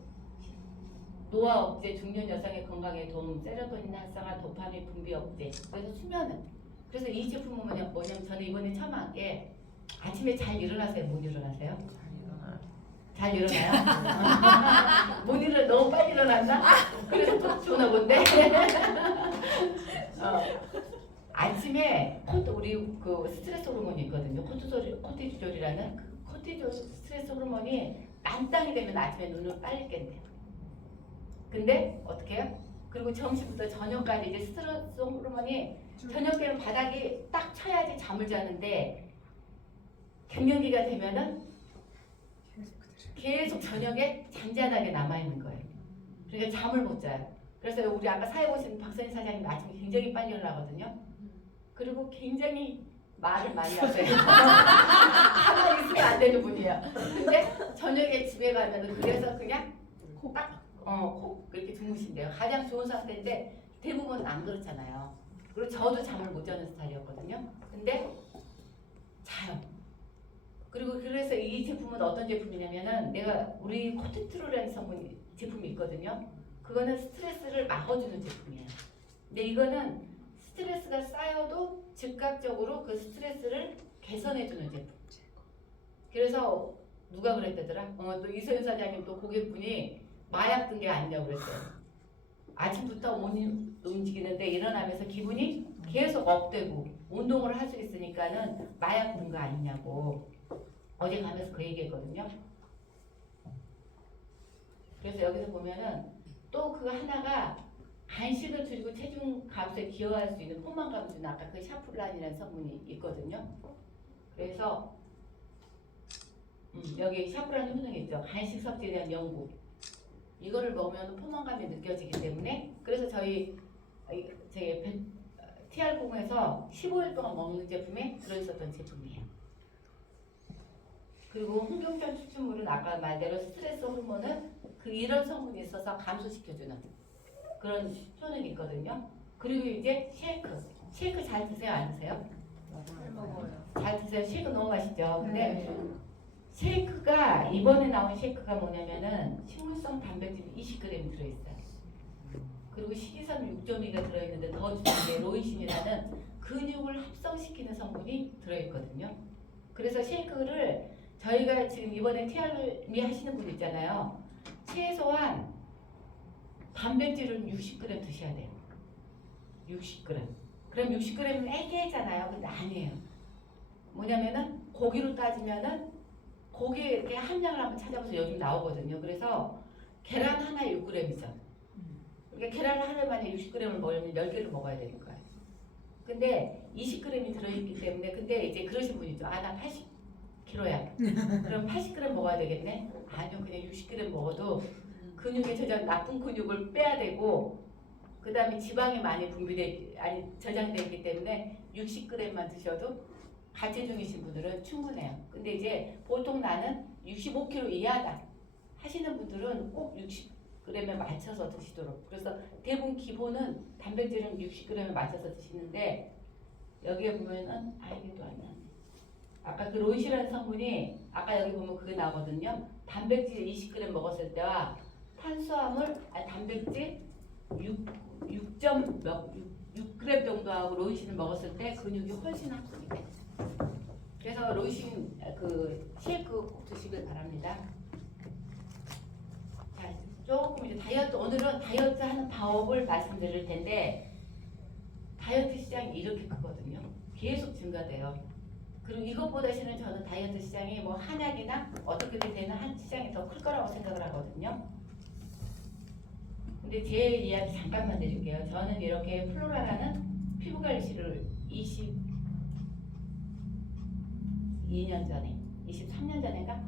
노화 억제, 중년 여성의 건강에 도움, 세로토닌 활성화, 도파민 분비 억제. 그래서 수면은. 그래서 이 제품은 뭐냐면 저는 이번에 처음 한 게 아침에 잘 일어나세요? 못 일어나세요? 잘 일어나요? 못 일어나 너무 빨리 일어났나? 그래서 또 좋나 본데. 아침에 우리 그 스트레스 호르몬이 있거든요. 코티졸이라는 그 코티졸 스트레스 호르몬이 만땅이 되면 아침에 눈을 빨리 깬대요. 근데 어떻게 해요? 그리고 점심부터 저녁까지 이제 스트레스 호르몬이 저녁 때는 바닥이 딱 쳐야지 잠을 자는데 갱년기가 되면은 계속 저녁에 잔잔하게 남아있는 거예요. 그러니까 잠을 못 자요. 그래서 우리 아까 사회 보신 박선희 사장님 아침에 굉장히 빨리 일어나거든요. 그리고 굉장히 말을 많이 하세요. 가만히 있으면 안 되는 분이에요. 근데 저녁에 집에 가면은 그래서 그냥 콕 이렇게 주무신대요. 가장 좋은 상태인데 대부분 안 그렇잖아요. 그리고 저도 잠을 못 자는 스타일이었거든요. 근데 자요. 그리고 그래서 이 제품은 어떤 제품이냐면은 내가 우리 코티트롤이라는 제품이 있거든요. 그거는 스트레스를 막아주는 제품이에요. 근데 이거는 스트레스가 쌓여도 즉각적으로 그 스트레스를 개선해주는 제품. 그래서 누가 그랬다더라? 또 이소연 사장님 또 고객분이 마약 든 게 아니냐고 그랬어요. 아침부터 못 움직이는데 일어나면서 기분이 계속 업되고 운동을 할 수 있으니까는 마약 든 거 아니냐고 어제 가면서 그 얘기했거든요. 그래서 여기서 보면은 또 그 하나가 간식을 줄이고 체중 감소에 기여할 수 있는 포만 감소는 아까 그 샤프란이라는 성분이 있거든요. 그래서 여기 샤프란 효능이 있죠. 간식 섭취에 대한 연구. 이거를 먹으면 포만감이 느껴지기 때문에 그래서 저희 TR 공에서 15일 동안 먹는 제품에 들어있었던 제품이에요. 그리고 홍경천 추출물은 아까 말대로 스트레스 호르몬은 그 이런 성분이 있어서 감소시켜주는 그런 효능이 있거든요. 그리고 이제 쉐이크 잘 드세요? 안 드세요? 잘 먹어요. 잘 드세요. 쉐이크 너무 맛있죠. 근데 쉐이크가 이번에 나온 쉐이크가 뭐냐면은 식물성 단백질이 20g 들어있어요. 그리고 식이섬유 6.2가 들어있는데 더 중요한 게 로이신이라는 근육을 합성시키는 성분이 들어있거든요. 그래서 쉐이크를 저희가 지금 이번에 TR미 하시는 분 있잖아요. 최소한 단백질은 60g 드셔야 돼요. 60g. 그럼 60g은 애기잖아요. 근데 아니에요. 뭐냐면은 고기로 따지면은 고기의 함량을 한번 찾아봐서 요즘 나오거든요. 그래서 계란 하나에 6g이죠. 그러니까 계란 하나에 만약 60g을 먹으면 10개를 먹어야 되는 거예요. 근데 20g이 들어있기 때문에 근데 이제 그러신 분 있죠. 나 80kg야. 그럼 80g 먹어야 되겠네? 아니요. 그냥 60g 먹어도 근육에 나쁜 근육을 빼야 되고 그 다음에 지방이 많이 저장되어 있기 때문에 60g만 드셔도 가체중이신 분들은 충분해요. 근데 이제 보통 나는 65kg 이하다 하시는 분들은 꼭 60g에 맞춰서 드시도록. 그래서 대부분 기본은 단백질은 60g에 맞춰서 드시는데 여기에 보면은 이게 또 안 나네. 아까 그 로이시라는 성분이 아까 여기 보면 그게 나오거든요. 단백질 20g 먹었을 때와 단백질 6g 정도 하고 로이신을 먹었을 때 근육이 훨씬 합성이 돼. 그래서 로이신 그 쉐이크 꼭 드시길 바랍니다. 자, 조금 이제 오늘은 다이어트 하는 방법을 말씀드릴 텐데 다이어트 시장이 이렇게 크거든요. 계속 증가돼요. 그리고 이것보다는 저는 다이어트 시장이 뭐 한약이나 어떻게 되는 한 시장이 더 클 거라고 생각을 하거든요. 근데 제 이야기 잠깐만 해줄게요. 저는 이렇게 플로라라는 피부관리실을 22년 전에, 23년 전인가?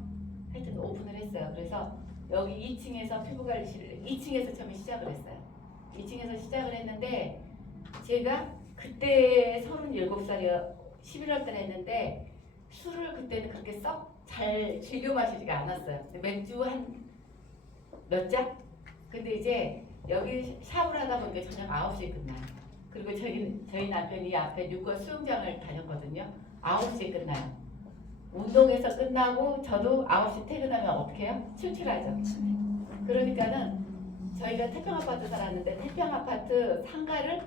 하여튼 오픈을 했어요. 그래서 여기 2층에서 피부관리실을 2층에서 처음에 시작을 했어요. 2층에서 시작을 했는데 제가 그때 37살이요. 11월 달에 했는데 술을 그때는 그렇게 썩 잘 즐겨 마시지가 않았어요. 맥주 한 몇 잔? 근데 이제 여기 샤워를 하다 보니까 저녁 9시에 끝나요. 그리고 저희 남편이 앞에 육군 수영장을 다녔거든요. 9시에 끝나요. 운동에서 끝나고 저도 9시 퇴근하면 어떻게 해요? 출출하죠. 그러니까는 저희가 태평아파트 살았는데 태평아파트 상가를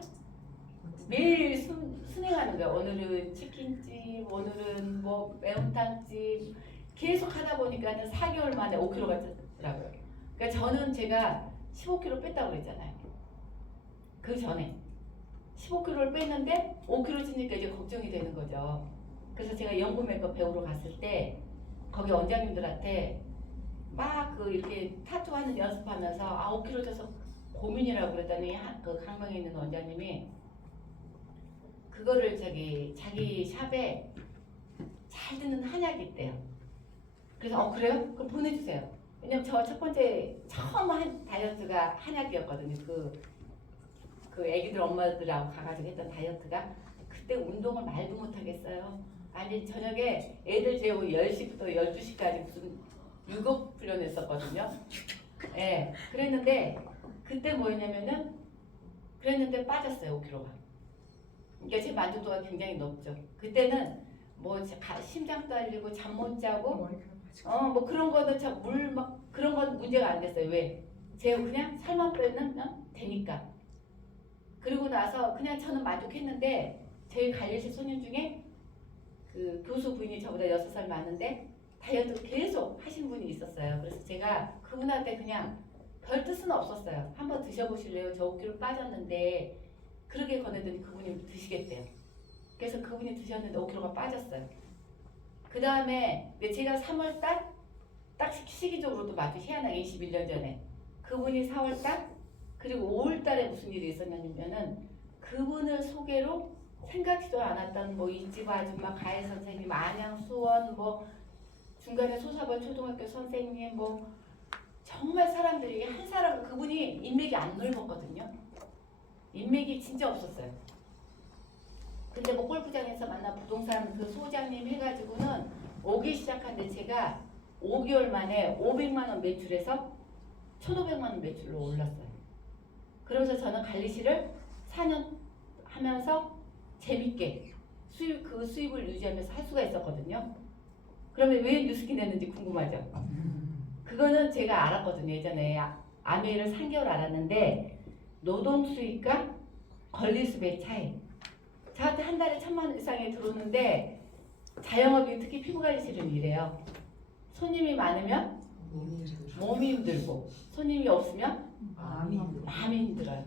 매일 순행하는 거예요. 오늘은 치킨집, 오늘은 뭐 매운탕집 계속 하다 보니까는 4개월 만에 5kg가 쪘더라고요. 그러니까 저는 제가 15kg 뺐다고 그랬잖아요. 그 전에 15kg를 뺐는데 5kg 찌니까 이제 걱정이 되는 거죠. 그래서 제가 연구 메이크업 배우러 갔을 때 거기 원장님들한테 막 그 이렇게 타투 하는 연습하면서 5kg 쪄서 고민이라고 그랬더니 그 강릉에 있는 원장님이 그거를 자기 샵에 잘 드는 한약이 있대요. 그래서 그래요? 그럼 보내주세요. 왜냐면 저 첫 번째 처음 한 다이어트가 한약이었거든요. 그 애기들 엄마들하고 가가지고 했던 다이어트가 그때 운동을 말도 못하겠어요. 아니 저녁에 애들 재우고 10시부터 12시까지 무슨 육업 훈련했었거든요. 예, 그랬는데 그때 뭐였냐면은 그랬는데 빠졌어요 5kg가. 그러니까 제 만족도가 굉장히 높죠. 그때는 뭐 심장 떨리고 잠 못 자고 뭐 그런 거는 물 막 그런 건 문제가 안 됐어요. 왜? 제가 그냥 살만 빼면 되니까. 그리고 나서 그냥 저는 만족했는데 저희 관리실 손님 중에 그 교수 부인이 저보다 6살 많은데 다이어트 계속 하신 분이 있었어요. 그래서 제가 그분한테 그냥 별 뜻은 없었어요. 한번 드셔보실래요? 저 5kg 빠졌는데 그렇게 권했더니 그분이 드시겠대요. 그래서 그분이 드셨는데 5kg가 빠졌어요. 그 다음에 제가 3월달 딱 시기적으로도 아주 희한하게 21년 전에 그분이 4월달 그리고 5월달에 무슨 일이 있었냐면은 그분을 소개로 생각지도 않았던 뭐 이집 아줌마 가해 선생님 안양 수원 뭐 중간에 소사벌 초등학교 선생님 뭐 정말 사람들이 한 사람 그분이 인맥이 안 넓었거든요. 인맥이 진짜 없었어요. 근데 뭐 골프장에서 만난 부동산 그 소장님 해가지고는 오기 시작한데 제가 5개월 만에 500만 원 매출에서 1,500만 원 매출로 올랐어요. 그러면서 저는 관리실을 4년 하면서 재밌게 그 수입을 유지하면서 할 수가 있었거든요. 그러면 왜 뉴스킨 냈는지 궁금하죠? 그거는 제가 알았거든요. 예전에 아메이를 3개월 알았는데 노동 수익과 권리 수입의 차이. 저한테 한 달에 1,000만 원 이상이 들어오는데 자영업이 특히 피부관리실은 이래요. 손님이 많으면 몸이 힘들고 손님이 없으면 마음이 힘들어요.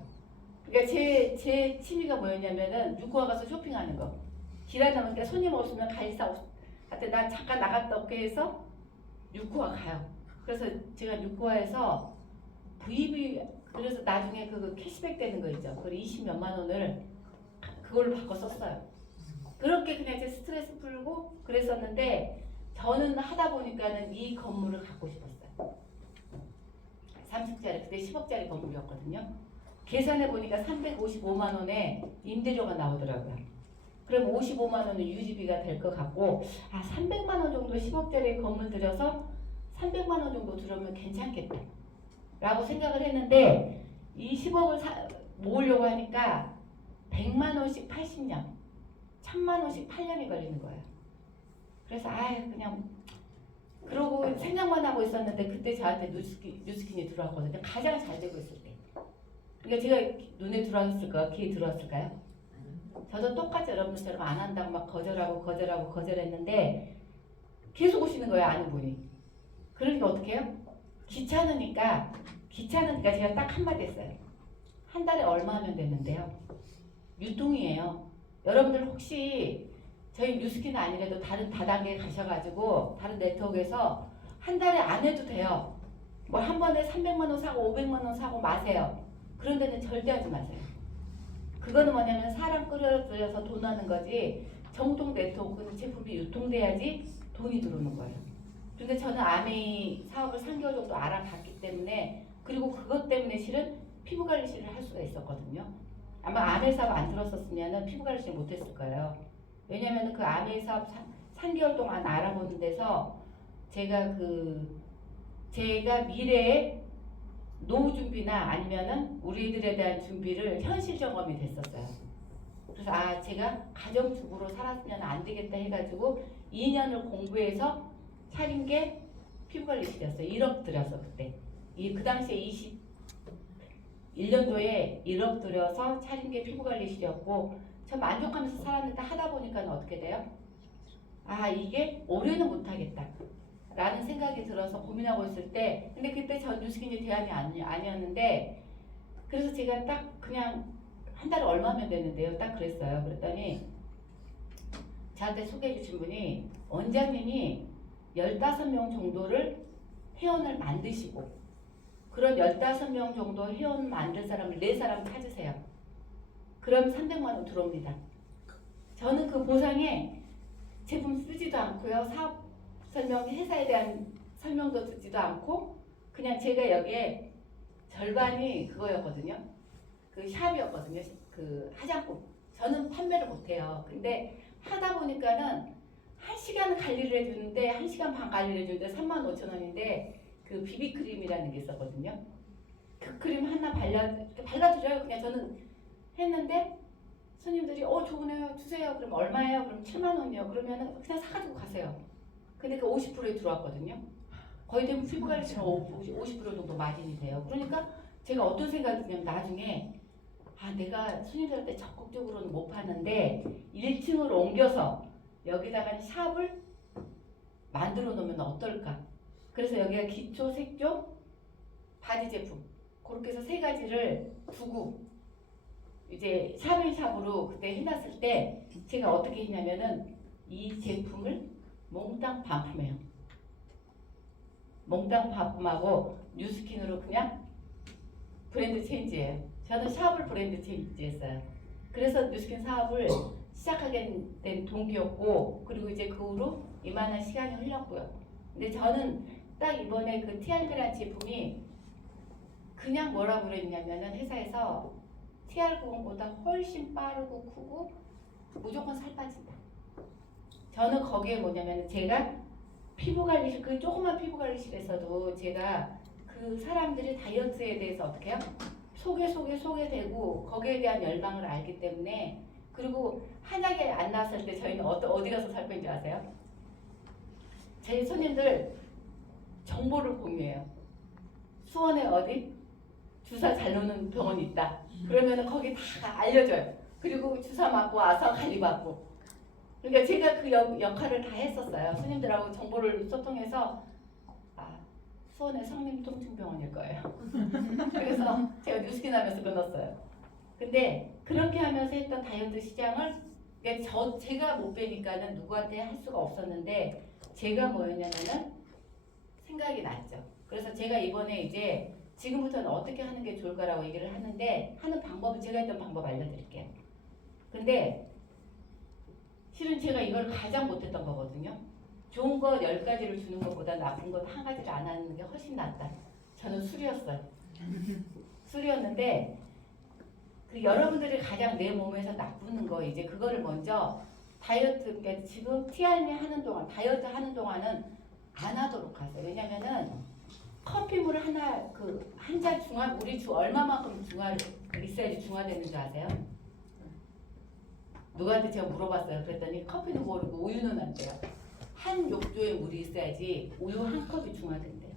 그러니까 제 취미가 뭐였냐면은 육고와 가서 쇼핑하는 거. 길하다 보니까 손님 없으면 관리사한테 나 잠깐 나갔다 올게 해서 육고와 가요. 그래서 제가 육고와에서 VB 그래서 나중에 그 캐시백 되는 거 있죠. 그걸 20몇만 원을 그걸로 바꿔 썼어요. 그렇게 그냥 제 스트레스 풀고 그랬었는데 저는 하다 보니까는 이 건물을 갖고 싶었어요. 30짜리 그때 10억짜리 건물이었거든요. 계산해 보니까 355만 원에 임대료가 나오더라고요. 그럼 55만 원은 유지비가 될 것 같고 300만 원 정도 10억짜리 건물 들여서 300만 원 정도 들으면 괜찮겠다 라고 생각을 했는데 이 10억을 모으려고 하니까 100만 원씩 80년 1000만 원씩 8년이 걸리는 거예요. 그래서 그냥 그러고 생각만 하고 있었는데 그때 저한테 뉴스킨이 들어왔거든요. 가장 잘 되고 있을 때. 그러니까 제가 눈에 들어왔을까요? 귀에 들어왔을까요? 저도 똑같이 여러분들처럼 안 한다고 막 거절했는데 계속 오시는 거예요. 아는 분이. 그러니까 어떻게 해요? 귀찮으니까 제가 딱 한마디 했어요. 한 달에 얼마 하면 되는데요. 유통이에요. 여러분들 혹시 저희 뉴스킨은 아니라도 다른 다단계에 가셔가지고 다른 네트워크에서 한 달에 안 해도 돼요. 뭐 한 번에 300만 원 사고 500만 원 사고 마세요. 그런 데는 절대 하지 마세요. 그거는 뭐냐면 사람 끌어들여서 돈 하는 거지 정통 네트워크는 제품이 유통돼야지 돈이 들어오는 거예요. 근데 저는 아메이 사업을 3개월 정도 알아봤기 때문에 그리고 그것 때문에 실은 피부관리실을 할 수가 있었거든요. 아마 아메이 사업 안 들었었으면 피부관리실 못했을 거예요. 왜냐면 그 아메이 사업 3개월 동안 알아보는 데서 제가 미래에 노후 준비나 아니면은 우리들에 대한 준비를 현실 점검이 됐었어요. 그래서 제가 가정주부로 살았으면 안 되겠다 해가지고 2년을 공부해서 차린 게 피부관리실이었어요. 1억 들여서 그때. 그 당시에 21년도에 1억 들여서 차린 게 피부관리실이었고 저 만족하면서 살았는데 하다 보니까 어떻게 돼요? 아 이게 올해는 못하겠다 라는 생각이 들어서 고민하고 있을 때 근데 그때 전 뉴스킨이 대안이 아니었는데 그래서 제가 딱 그냥 한 달에 얼마면 되는데요 딱 그랬어요. 그랬더니 저한테 소개해 주신 분이 원장님이 15명 정도를 회원을 만드시고 그런 15명 정도 회원 만들 사람을 4사람 찾으세요. 그럼 300만 원 들어옵니다. 저는 그 보상에 제품 쓰지도 않고요. 사업 설명, 회사에 대한 설명도 듣지도 않고 그냥 제가 여기에 절반이 그거였거든요. 그 샵이었거든요. 그 화장품. 저는 판매를 못해요. 근데 하다 보니까는 1시간 관리를 해주는데 1시간 반 관리를 해주는데 35,000원인데 그 비비크림이라는 게 있었거든요. 그 크림 하나 발라드려요. 그냥 저는 했는데 손님들이 좋으네요 주세요. 그럼 얼마예요? 그럼 7만 원이요. 그러면은 그냥 사가지고 가세요. 근데 그 50%에 들어왔거든요. 거의 대부분 피부관리실은 50% 정도 마진이 돼요. 그러니까 제가 어떤 생각이 드냐면 나중에 내가 손님들한테 적극적으로는 못 파는데 1층으로 옮겨서 여기다가 샵을 만들어 놓으면 어떨까? 그래서 여기가 기초, 색조, 바디 제품 그렇게 해서 3가지를 두고 이제 샵인샵으로 그때 해놨을 때 제가 어떻게 했냐면은 이 제품을 몽땅 반품해요. 몽땅 반품하고 뉴스킨으로 그냥 브랜드 체인지예요. 저는 샵을 브랜드 체인지했어요. 그래서 뉴스킨 사업을 시작하게 된 동기였고 그리고 이제 그 후로 이만한 시간이 흘렀고요. 근데 저는 딱 이번에 그 TRB라는 제품이 그냥 뭐라고 그랬냐면은 회사에서 TR90보다 훨씬 빠르고 크고 무조건 살 빠진다. 저는 거기에 뭐냐면 제가 피부관리실 그 조그만 피부관리실에서도 제가 그 사람들이 다이어트에 대해서 어떻게 해요? 소개되고 거기에 대한 열망을 알기 때문에 그리고 한약이 안 나왔을 때 저희는 어디 가서 살 건지 아세요? 제 손님들 정보를 공유해요. 수원에 어디 주사 잘 놓는 병원이 있다. 그러면 거기 다 알려줘요. 그리고 주사 맞고 와서 관리받고. 그러니까 제가 그 역할을 다 했었어요. 손님들하고 정보를 소통해서 수원의 성림통증병원일 거예요. 그래서 제가 뉴스킨 하면서 끊었어요. 근데 그렇게 하면서 했던 다이어트 시장을 그러니까 제가 못 빼니까는 누구한테 할 수가 없었는데 제가 뭐였냐면은 생각이 났죠. 그래서 제가 이번에 이제 지금부터는 어떻게 하는 게 좋을까라고 얘기를 하는데 하는 방법은 제가 했던 방법 알려드릴게요. 근데 실은 제가 이걸 가장 못했던 거거든요. 좋은 거 10가지를 주는 것보다 나쁜 것 한 가지를 안 하는 게 훨씬 낫다. 저는 술이었어요. 술이었는데 그 여러분들이 가장 내 몸에서 나쁘는 거 이제 그거를 먼저 다이어트 그러니까 지금 TRM 하는 동안 다이어트 하는 동안은 안 하도록 하세요. 왜냐면은 커피물 하나 그 한 잔 중화 물이 얼마만큼 있어야지 중화되는 줄 아세요? 누구한테 제가 물어봤어요. 그랬더니 커피는 모르고 우유는 안 돼요. 한 욕조에 물이 있어야지 우유 한 컵이 중화된대요.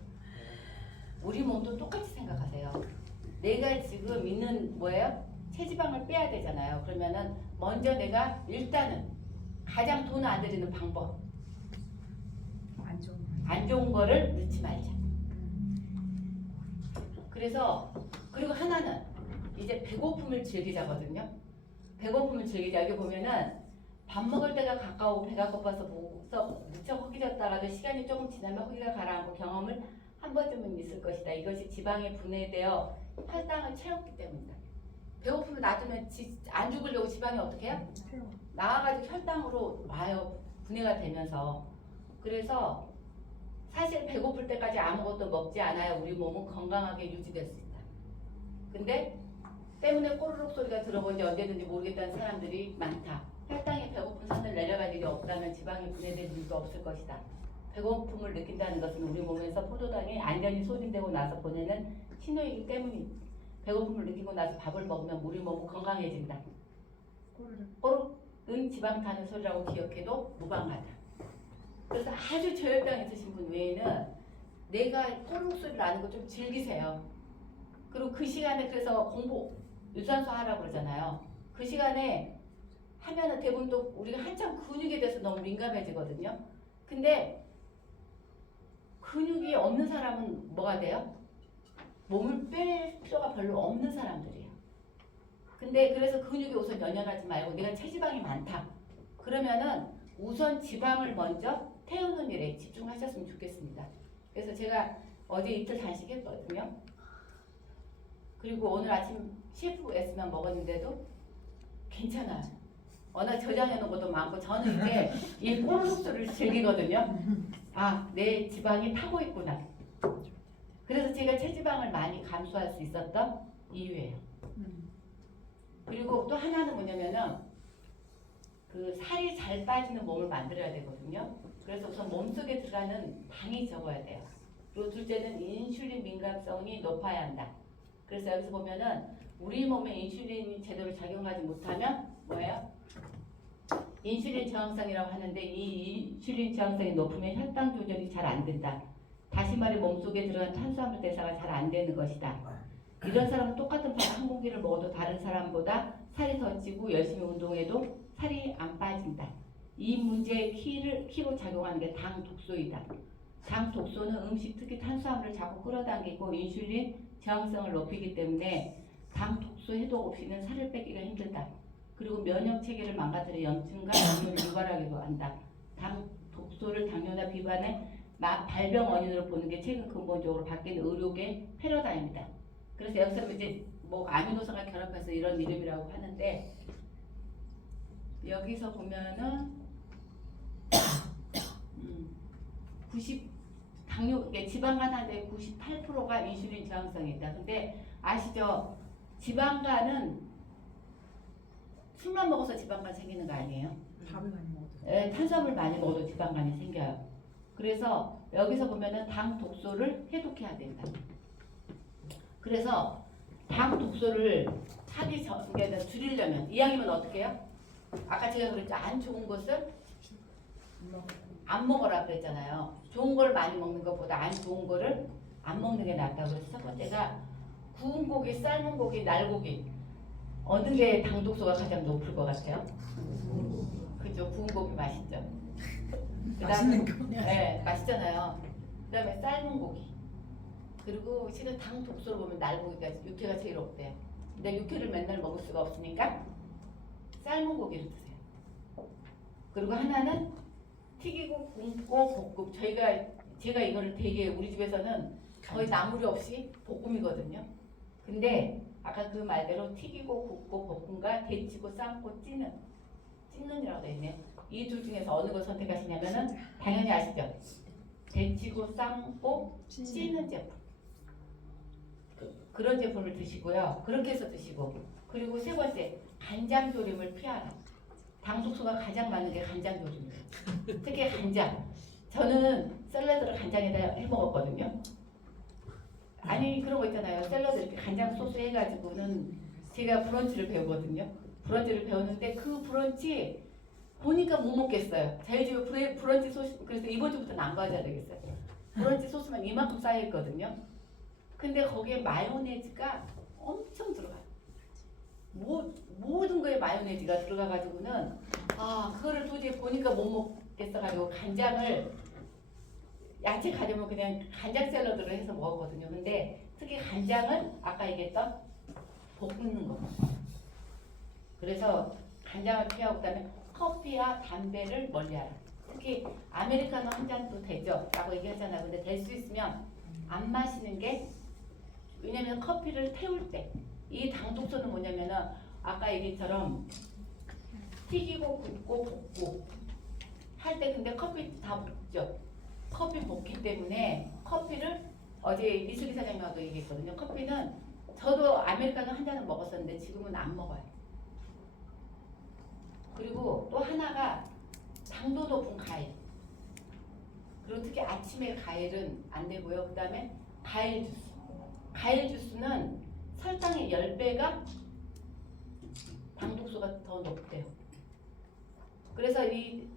우리 몸도 똑같이 생각하세요. 내가 지금 있는 뭐예요? 체지방을 빼야 되잖아요. 그러면은 먼저 내가 일단은 가장 돈 안 들이는 방법 안 좋은 거를 넣지 말자. 그래서 그리고 하나는 이제 배고픔을 즐기자거든요. 배고픔을 즐기자. 여기 보면은 밥 먹을 때가 가까워 배가 고파서 무척 허기졌다가도 시간이 조금 지나면 허기가 가라앉고 경험을 한 번쯤은 있을 것이다. 이것이 지방에 분해되어 혈당을 채웠기 때문이다. 배고픔을 놔두면 안 죽으려고 지방이 어떻게 해요? 나와가지고 혈당으로 와요. 분해가 되면서. 그래서 사실 배고플 때까지 아무것도 먹지 않아야 우리 몸은 건강하게 유지될 수 있다. 근데 때문에 꼬르륵 소리가 들어본 지 언제든지 모르겠다는 사람들이 많다. 혈당이 배고픈 선을 내려갈 일이 없다면 지방이 분해될 일도 없을 것이다. 배고픔을 느낀다는 것은 우리 몸에서 포도당이 안전히 소진되고 나서 보내는 신호이기 때문입니다. 배고픔을 느끼고 나서 밥을 먹으면 우리 몸은 건강해진다. 꼬르륵은 지방 타는 소리라고 기억해도 무방하다. 그래서 아주 저혈당 있으신 분 외에는 내가 꼬르륵소리 나는 거 좀 즐기세요. 그리고 그 시간에 그래서 공부 유산소 하라고 그러잖아요. 그 시간에 하면은 대부분 또 우리가 한참 근육에 대해서 너무 민감해지거든요. 근데 근육이 없는 사람은 뭐가 돼요? 몸을 뺄 필요가 별로 없는 사람들이에요. 근데 그래서 근육이 우선 연연하지 말고 내가 체지방이 많다. 그러면은 우선 지방을 먼저 태우는 일에 집중하셨으면 좋겠습니다. 그래서 제가 어제 이틀 단식했거든요. 그리고 오늘 아침 셰프 S만 먹었는데도 괜찮아요. 워낙 저장해 놓은 것도 많고 저는 이제 이 꼬르륵소리를 즐기거든요. 아, 내 지방이 타고 있구나. 그래서 제가 체지방을 많이 감소할 수 있었던 이유예요. 그리고 또 하나는 뭐냐면은 그 살이 잘 빠지는 몸을 만들어야 되거든요. 그래서 우선 몸속에 들어가는 당이 적어야 돼요. 그리고 둘째는 인슐린 민감성이 높아야 한다. 그래서 여기서 보면은 우리 몸에 인슐린이 제대로 작용하지 못하면 뭐예요? 인슐린 저항성이라고 하는데 이 인슐린 저항성이 높으면 혈당 조절이 잘 안 된다. 다시 말해 몸속에 들어간 탄수화물 대사가 잘 안 되는 것이다. 이런 사람은 똑같은 한 공기를 먹어도 다른 사람보다 살이 더 찌고 열심히 운동해도 살이 안 빠진다. 이 문제의 키로 작용하는 게 당 독소이다. 당 독소는 음식 특히 탄수화물을 자꾸 끌어당기고 인슐린 저항성을 높이기 때문에 당 독소 해독 없이는 살을 빼기가 힘들다. 그리고 면역 체계를 망가뜨려 염증과 염증을 유발하기도 한다. 당 독소를 당뇨나 비만의 발병 원인으로 보는 게 최근 근본적으로 바뀐 의료계 패러다임이다. 그래서 여기서 이제 뭐 아미노산과 결합해서 이런 이름이라고 하는데 여기서 보면은 90 지방간 한데 98%가 인슐린 저항성이 있다. 근데 아시죠? 지방간은 술만 먹어서 지방간 생기는 거 아니에요? 밥을 많이 먹어도. 예, 탄수화물 많이 먹어도 지방간이 생겨요. 그래서 여기서 보면은 당 독소를 해독해야 된다. 그래서 당 독소를 하기 전, 그러니까 줄이려면 이왕이면 어떻게 해요? 아까 제가 그랬죠. 안 좋은 것을 안 먹어라 그랬잖아요. 좋은 걸 많이 먹는 것보다 안 좋은 거를 안 먹는 게 낫다고 그래서 첫 번째가 구운 고기, 삶은 고기, 날고기 어느 게 당 독소가 가장 높을 것 같아요? 그죠? 구운 고기 맛있죠? 맛있는 거. 네, 맛있잖아요. 그 다음에 삶은 고기. 그리고 실은 당 독소로 보면 날고기가 육회가 제일 없대요. 근데 육회를 맨날 먹을 수가 없으니까 삶은 고기를 드세요. 그리고 하나는 튀기고 굽고 볶음. 제가 이거를 되게 우리 집에서는 거의 나물이 없이 볶음이거든요. 근데 아까 그 말대로 튀기고 굽고 볶음과 데치고 삶고 찌는이라고 돼 있네. 이 둘 중에서 어느 걸 선택하시냐면은 당연히 아시죠? 데치고 삶고 찌는 제품. 그런 제품을 드시고요. 그렇게 해서 드시고. 그리고 세 번째, 간장 조림을 피하라. 당 독소가 가장 많은 게 간장 조림이에요. 특히 간장. 저는 샐러드를 간장에다 해 먹었거든요. 아니 그런 거 있잖아요. 샐러드 이렇게 간장 소스 해가지고는 제가 브런치를 배우거든요. 브런치를 배우는데 그 브런치 보니까 못 먹겠어요. 저희 집에 브런치 소스 그래서 이번 주부터는 안 가져야 되겠어요. 브런치 소스만 이만큼 쌓여 있거든요. 근데 거기에 마요네즈가 엄청 들어가요. 모든 거에 마요네즈가 들어가가지고는 그거를 도저히 보니까 못 먹겠어가지고 간장을 야채 가져오면 그냥 간장 샐러드를 해서 먹었거든요. 근데 특히 간장은 아까 얘기했던 볶는 거. 그래서 간장을 피하고 그다음에 커피와 담배를 멀리하라. 특히 아메리카노 한 잔도 되죠? 라고 얘기하잖아요. 근데 될 수 있으면 안 마시는 게 왜냐면 커피를 태울 때 이 당 독소는 뭐냐면은 아까 얘기처럼 튀기고 굽고 볶고 할 때 근데 커피 다 볶죠. 커피 볶기 때문에 커피를 어제 이슬기 사장님하고 얘기했거든요. 커피는 저도 아메리카노 한 잔을 먹었었는데 지금은 안 먹어요. 그리고 또 하나가 당도 높은 과일. 그리고 특히 아침에 과일은 안 되고요. 그 다음에 과일 주스. 과일 주스는 설탕의 10배가 당 독소가 더 높대요. 그래서 이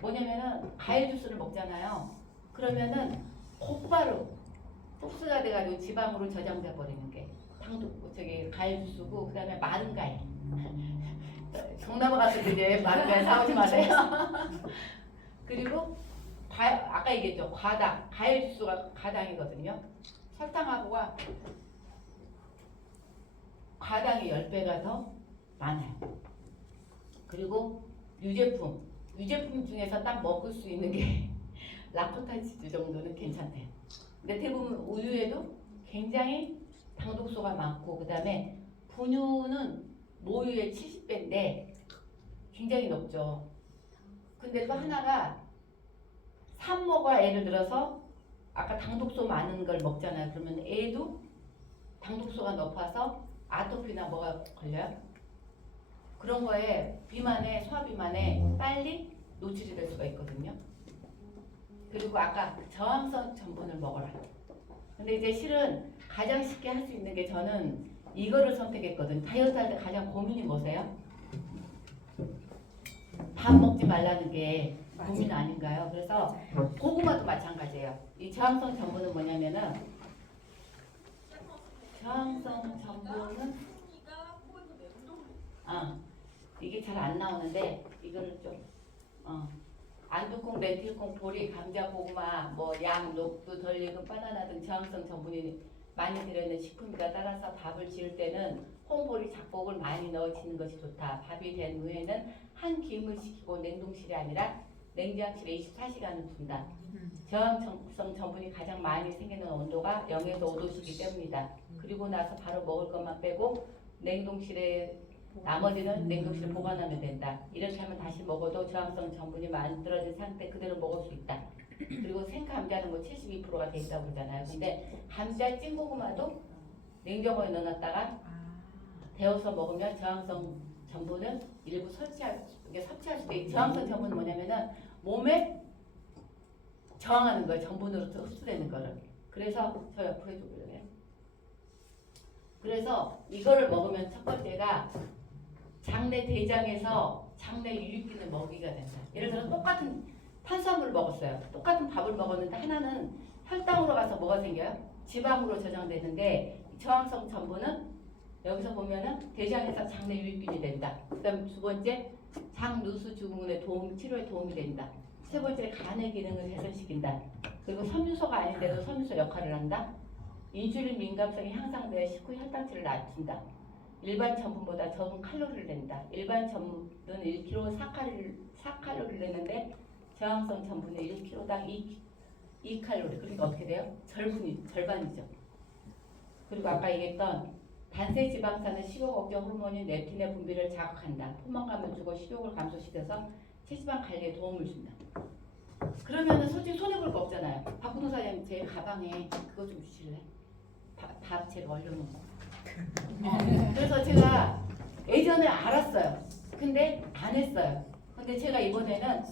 뭐냐면은 과일 주스를 먹잖아요. 그러면은 곧바로 흡수가 돼가지고 지방으로 저장돼 버리는 게 저기 과일 주스고 그다음에 마른 과일. 동남아 갔을 때 이제 마른 과일 사오지 마세요. 그리고 아까 얘기했죠. 과일 주스가 과당이거든요. 설탕하고가 과당이 10배가 더 많아요. 그리고 유제품 중에서 딱 먹을 수 있는 게 라코타 치즈 정도는 괜찮대요. 근데 대부분 우유에도 굉장히 당독소가 많고, 그 다음에 분유는 모유의 70배인데 굉장히 높죠. 근데 또 하나가 산모가 예를 들어서 아까 당독소 많은 걸 먹잖아요. 그러면 애도 당독소가 높아서 아토피나 뭐가 걸려요? 그런 거에 소화 비만에 빨리 노출이 될 수가 있거든요. 그리고 아까 저항성 전분을 먹어라. 근데 이제 실은 가장 쉽게 할 수 있는 게 저는 이거를 선택했거든요. 다이어트 할 때 가장 고민이 뭐세요? 밥 먹지 말라는 게 고민 아닌가요? 그래서 고구마도 마찬가지예요. 이 저항성 전분은 뭐냐면은 저항성 전분은 이게 잘 안 나오는데 이거를 좀 안두콩, 렌틸콩, 보리, 감자, 고구마, 뭐 양, 녹두, 덜 익은 바나나 등 저항성 전분이 많이 들어있는 식품이다. 따라서 밥을 지을 때는 콩보리, 잡곡을 많이 넣어지는 것이 좋다. 밥이 된 후에는 한 기음을 식히고 냉동실이 아니라 냉장실에 24시간을 둔다. 저항성 전분이 가장 많이 생기는 온도가 0에서 5도씨이기 때문이다. 그리고 나서 바로 먹을 것만 빼고 나머지는 냉동실에 보관하면 된다. 이렇게 하면 다시 먹어도 저항성 전분이 만들어진 상태 그대로 먹을 수 있다. 그리고 생감자는 뭐 72%가 돼 있다고 그러잖아요. 근데 감자 찐고구마도 냉장고에 넣어놨다가 데워서 먹으면 저항성 전분을 일부 섭취할 수 있다. 저항성 전분은 뭐냐면은 몸에 저항하는 거예요. 전분으로 흡수되는 거를. 그래서 저 옆으로 해줘볼래요? 그래서 이거를 먹으면 첫 번째가 장내 대장에서 장내 유익균을 먹이가 된다. 예를 들어 똑같은 탄수화물을 먹었어요. 똑같은 밥을 먹었는데 하나는 혈당으로 가서 뭐가 생겨요? 지방으로 저장되는데 저항성 전분은 여기서 보면은 대장에서 장내 유익균이 된다. 그다음 두 번째 장누수 증후군의 치료에 도움이 된다. 세 번째 간의 기능을 개선시킨다. 그리고 섬유소가 아닌데도 섬유소 역할을 한다. 인슐린 민감성이 향상되어 식후 혈당치를 낮춘다. 일반 전분보다 적은 칼로리를 낸다. 일반 전분은 1kg 4칼로리를 내는데 저항성 전분은 1kg당 2칼로리. 그러니까 어떻게 돼요? 절반이죠. 그리고 아까 얘기했던 단세 지방산은 식욕 억제 호르몬인 렙틴의 분비를 자극한다. 포만감을 주고 식욕을 감소시켜서 체지방 관리에 도움을 준다. 그러면은 솔직히 손해볼 거 없잖아요. 박근호 사장님 제 가방에 그거 좀 주실래? 밥 제가 얼려놓은 거. 그래서 제가 예전에 알았어요. 근데 안 했어요. 근데 제가 이번에는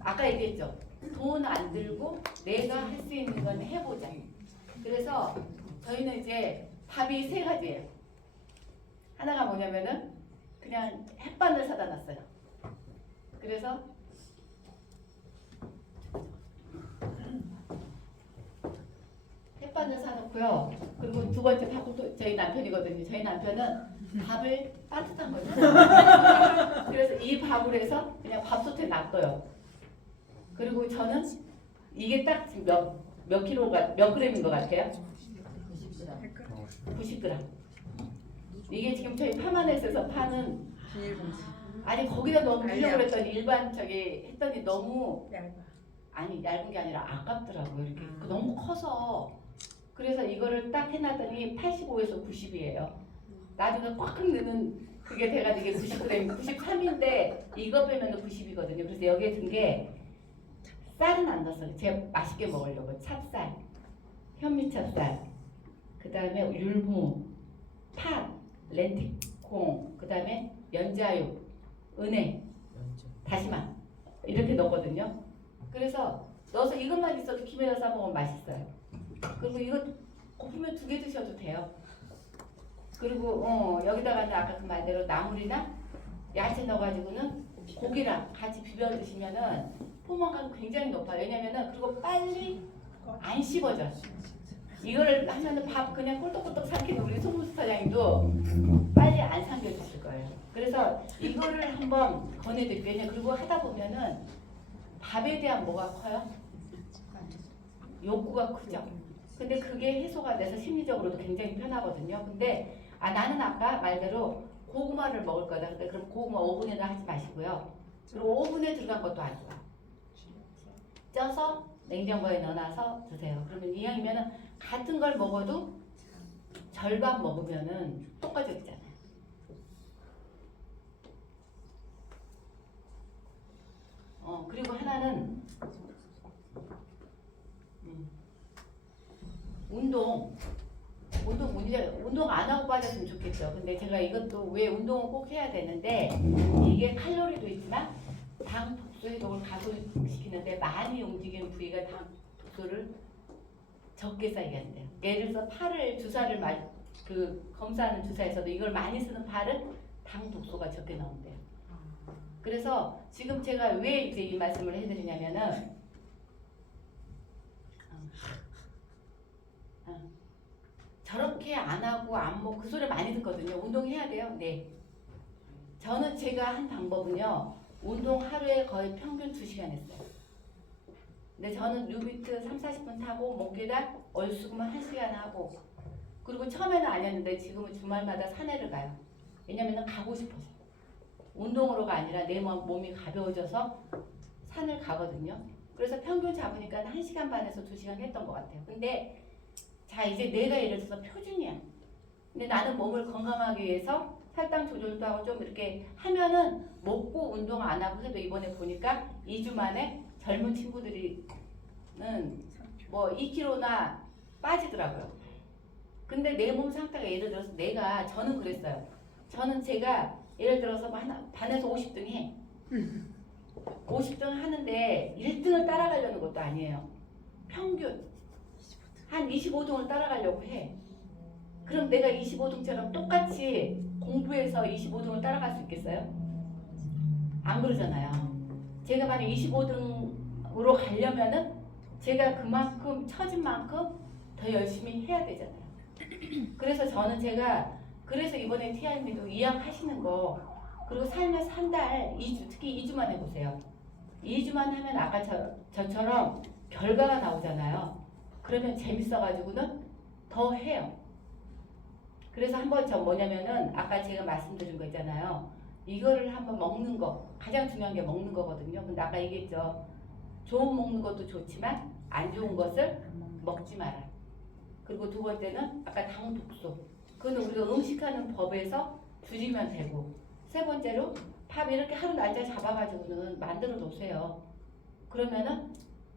아까 얘기했죠. 돈 안 들고 내가 할 수 있는 건 해보자. 그래서 저희는 이제 밥이 3가지예요. 하나가 뭐냐면은 그냥 햇반을 사다 놨어요. 그래서 햇반을 사놓고요. 그리고 두 번째 밥도 저희 남편이거든요. 저희 남편은 밥을 따뜻한 거죠. 그래서 이 밥을 해서 그냥 밥솥에 놔둬요. 그리고 저는 이게 딱 지금 몇 그램인 것 같아요? 90g. 이게 지금 저희 파마넷에서 파는 아니 거기다 너무 빌려고 했더니 일반 했더니 너무 얇은 게 아니라 아깝더라고요. 이렇게 너무 커서. 그래서 이거를 딱 해놨더니 85에서 90이에요. 나중에 꽉 넣는 그게 돼가지고 이게 90g, 93인데 이거 빼면 90이거든요. 그래서 여기에 든 게 쌀은 안 넣었어요. 제가 맛있게 먹으려고. 찹쌀, 현미찹쌀, 그 다음에 율무, 팥, 렌틸콩, 그 다음에 연자육, 은행, 다시마 이렇게 넣거든요. 그래서 넣어서 이것만 있어도 김에다 싸먹으면 맛있어요. 그리고 이거 고프면 2개 드셔도 돼요. 그리고 여기다가 아까 그 말대로 나물이나 야채 넣어가지고는 고기랑 같이 비벼 드시면은 포만감 굉장히 높아요. 왜냐면은 그리고 빨리 안 씹어져요. 이거를 하면은 밥 그냥 꿀떡꿀떡 삼키는 우리 송무수 사장님도 빨리 안 삼겨 드실 거예요. 그래서 이거를 한번 권해드릴게요. 그리고 하다 보면은 밥에 대한 뭐가 커요? 욕구가 크죠. 근데 그게 해소가 돼서 심리적으로도 굉장히 편하거든요. 근데 나는 아까 말대로 고구마를 먹을 거다. 근데 그럼 고구마 오븐에다 하지 마시고요. 그리고 오븐에 들어간 것도 안 좋아. 쪄서 냉장고에 넣어놔서 드세요. 그러면 이왕이면은 같은 걸 먹어도 절반 먹으면은 똑같아지잖아요. 그리고 하나는 운동 안 하고 빠졌으면 좋겠죠. 근데 제가 이것도 왜 운동을 꼭 해야 되는데 이게 칼로리도 있지만 당 독소 해독을 가속시키는데 많이 움직이는 부위가 당 독소를 적게 쌓이게 한대요. 예를 들어서 팔을 주사를 검사하는 주사에서도 이걸 많이 쓰는 팔은 당 독소가 적게 나온대요. 그래서 지금 제가 왜 이제 이 말씀을 해드리냐면은 저렇게 안 하고 안 먹고 그 소리 많이 듣거든요. 운동해야 돼요. 네. 저는 제가 한 방법은요. 운동 하루에 거의 평균 2시간 했어요. 근데 저는 뉴비트 3-40분 타고 목계단 월수금은 1시간 하고 그리고 처음에는 아니었는데 지금은 주말마다 산에를 가요. 왜냐면 가고 싶어서. 운동으로가 아니라 내 몸이 가벼워져서 산을 가거든요. 그래서 평균 잡으니까 1시간 반에서 2시간 했던 것 같아요. 근데 자 이제 내가 예를 들어서 표준이야. 근데 나는 몸을 건강하기 위해서 혈당 조절도 하고 좀 이렇게 하면은 먹고 운동 안 하고 해도 이번에 보니까 2주 만에 젊은 친구들이는 뭐 2kg나 빠지더라고요. 근데 내 몸 상태가 예를 들어서 저는 그랬어요. 저는 제가 예를 들어서 반에서 50등 해. 50등 하는데 1등을 따라가려는 것도 아니에요. 평균 한 25등을 따라가려고 해. 그럼 내가 25등처럼 똑같이 공부해서 25등을 따라갈 수 있겠어요? 안 그러잖아요. 제가 만약 25등으로 가려면은 제가 그만큼 처진 만큼 더 열심히 해야 되잖아요. 그래서 그래서 이번에 TRM도 이양하시는 거 그리고 살면서 한 달 2주 특히 2주만 해보세요. 2주만 하면 아까 저처럼 결과가 나오잖아요. 그러면 재밌어가지고는 더 해요. 그래서 한번 뭐냐면은 아까 제가 말씀드린 거 있잖아요. 이거를 한번 먹는 거 가장 중요한 게 먹는 거거든요. 근데 아까 얘기했죠. 좋은 먹는 것도 좋지만 안 좋은 것을 먹지 마라. 그리고 두 번째는 아까 당 독소. 그거는 우리가 음식하는 법에서 줄이면 되고 세 번째로 밥 이렇게 하루 날짜 잡아가지고는 만들어 놓으세요. 그러면은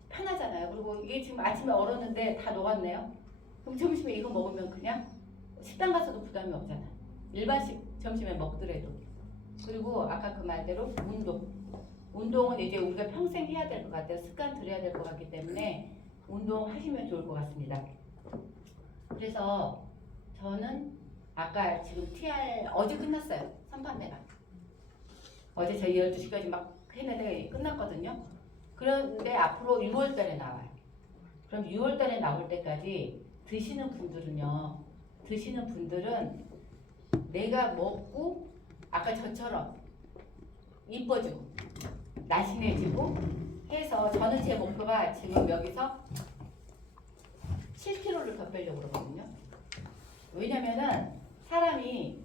편하잖아요. 그리고 이게 지금 아침에 얼었는데 다 녹았네요. 그럼 점심에 이거 먹으면 그냥 식당 가서도 부담이 없잖아요. 일반식 점심에 먹더라도. 그리고 아까 그 말대로 운동은 이제 우리가 평생 해야 될 것 같아요. 습관 들여야 될 것 같기 때문에 운동하시면 좋을 것 같습니다. 그래서 저는 아까 지금 TR 어제 끝났어요. 선판매가. 어제 저희 12시까지 막 했는데 끝났거든요. 그런데 앞으로 6월달에 나와요. 그럼 6월달에 나올 때까지 드시는 분들은 내가 먹고 아까 저처럼 이뻐지고 날씬해지고 해서 저는 제 목표가 지금 여기서 7kg를 더 빼려고 그러거든요. 왜냐면은 사람이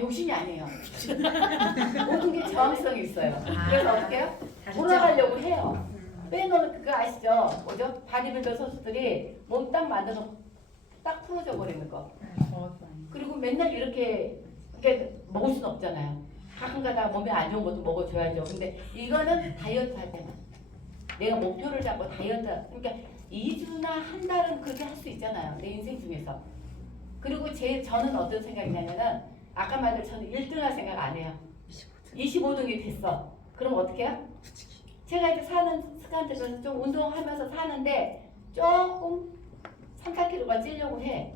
욕심이 아니에요. 모든 게 저항성이 있어요. 그래서 어떻게 해요? 돌아가려고 해요. 빼놓으면 그거 아시죠? 뭐죠? 바디빌더 선수들이 몸 딱 만들어 딱 풀어져 버리는 거. 그리고 맨날 이렇게 먹을 수는 없잖아요. 가끔가다 몸에 안 좋은 것도 먹어줘야죠. 근데 이거는 다이어트 할 때만. 내가 목표를 잡고 다이어트. 그러니까 2주나 한 달은 그렇게 할 수 있잖아요. 내 인생 중에서. 그리고 저는 어떤 생각이냐면은 아까 말대로 저는 1등 할 생각 안 해요. 25등이 됐어. 그럼 어떻게 해요? 제가 이제 사는 습관 들어서 좀 운동하면서 사는데 조금 3-4kg가 찌려고 해.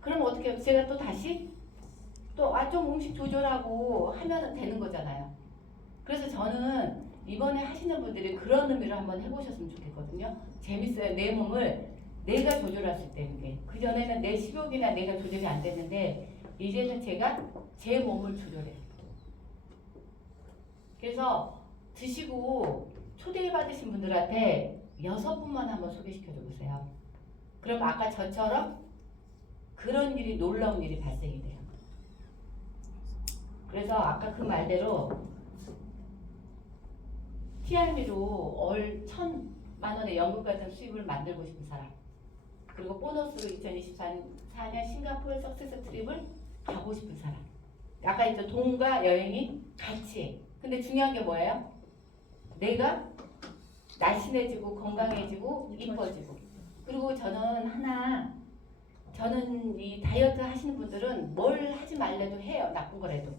그럼 어떻게 해요? 제가 또 다시 또 좀 음식 조절하고 하면은 되는 거잖아요. 그래서 저는 이번에 하시는 분들이 그런 의미로 한번 해보셨으면 좋겠거든요. 재밌어요. 내 몸을 내가 조절할 수 있다는 게. 그전에는 내 식욕이나 내가 조절이 안 됐는데 이제는 제가 제 몸을 조절해요. 그래서 드시고 초대받으신 분들한테 6분만 한번 소개시켜 줘 보세요. 그럼 아까 저처럼 그런 일이 놀라운 일이 발생이 돼요. 그래서 아까 그 말대로 TRM으로 월 1,000만 원의 연금 같은 수입을 만들고 싶은 사람, 그리고 보너스로 2024년 싱가포르 석세스 트립을 가고 싶은 사람. 아까 이제 돈과 여행이 같이. 근데 중요한 게 뭐예요? 내가 날씬해지고 건강해지고 이뻐지고. 그리고 저는 이 다이어트 하시는 분들은 뭘 하지 말래도 해요. 나쁜 거라도.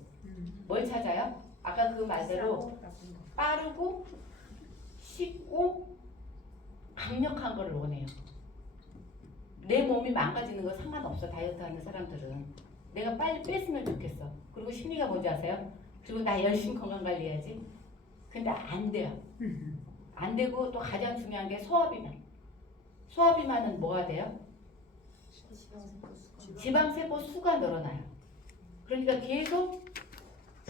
뭘 찾아요? 아까 그 말대로 빠르고 쉽고 강력한 걸 원해요. 내 몸이 망가지는 거 상관없어. 다이어트 하는 사람들은 내가 빨리 뺐으면 좋겠어. 그리고 심리가 뭔지 아세요? 그리고 나 열심히 건강관리해야지. 근데 안 돼요. 안 되고 또 가장 중요한 게 소화비만. 소화비만은 뭐가 돼요? 지방세포 수가 늘어나요. 그러니까 계속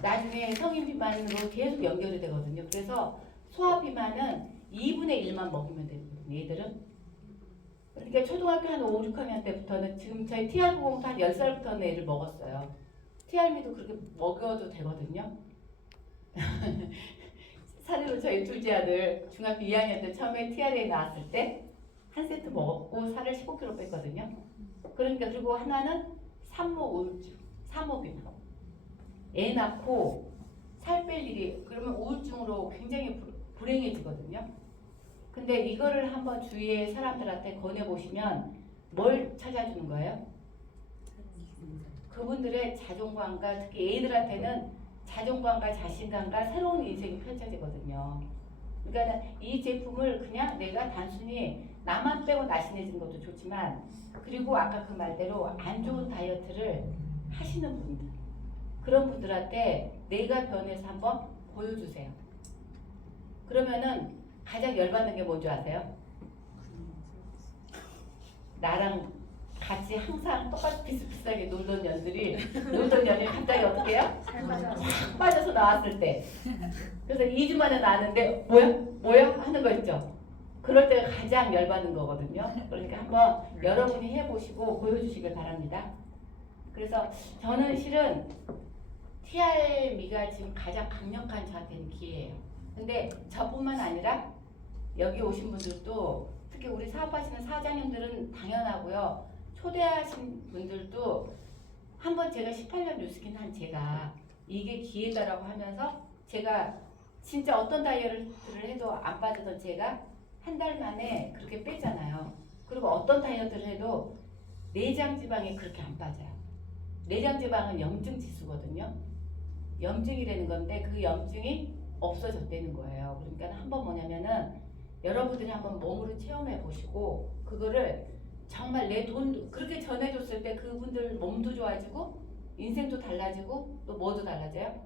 나중에 성인 비만으로 계속 연결이 되거든요. 그래서 소화비만은 2분의 1만 먹으면 되거든요. 얘들은. 그러니까 초등학교 한 5, 6학년 때부터는 지금 저희 TR90도 한 10살부터는 애를 먹었어요. TRM도 그렇게 먹여도 되거든요. 사례로 저희 둘째 아들 중학교 2학년 때 처음에 TR에 나왔을 때 한 세트 먹었고 살을 15kg 뺐거든요. 그러니까 그리고 하나는 산모 우울증, 산모비만. 애 낳고 살 뺄 일이 그러면 우울증으로 굉장히 불행해지거든요. 근데 이거를 한번 주위의 사람들한테 권해보시면 뭘 찾아주는 거예요? 그분들의 자존감과 특히 애들한테는 자존감과 자신감과 새로운 인생이 펼쳐지거든요. 그러니까 이 제품을 그냥 내가 단순히 나만 빼고 날씬해지는 것도 좋지만 그리고 아까 그 말대로 안 좋은 다이어트를 하시는 분들 그런 분들한테 내가 변해서 한번 보여주세요. 그러면은 가장 열받는 게 뭔지 아세요? 나랑 같이 항상 똑같이 비슷비슷하게 놀던 년이 갑자기 어떻게 해요? 확 빠져서 나왔을 때 그래서 2주 만에 나왔는데 뭐야? 하는 거 있죠? 그럴 때가 가장 열받는 거거든요. 그러니까 한번 여러분이 해보시고 보여주시길 바랍니다. 그래서 저는 실은 TRM이가 지금 가장 강력한 저한테는 기회예요. 근데 저뿐만 아니라 여기 오신 분들도 특히 우리 사업하시는 사장님들은 당연하고요. 초대하신 분들도 한번 제가 18년 뉴스킨 한 제가 이게 기회다라고 하면서 제가 진짜 어떤 다이어트를 해도 안 빠지던 제가 한 달 만에 그렇게 빼잖아요. 그리고 어떤 다이어트를 해도 내장 지방이 그렇게 안 빠져요. 내장 지방은 염증 지수거든요. 염증이라는 건데 그 염증이 없어졌다는 거예요. 그러니까 한번 뭐냐면은 여러분들이 한번 몸으로 체험해 보시고 그거를 정말 내 돈 그렇게 전해줬을 때 그분들 몸도 좋아지고 인생도 달라지고 또 뭐도 달라져요?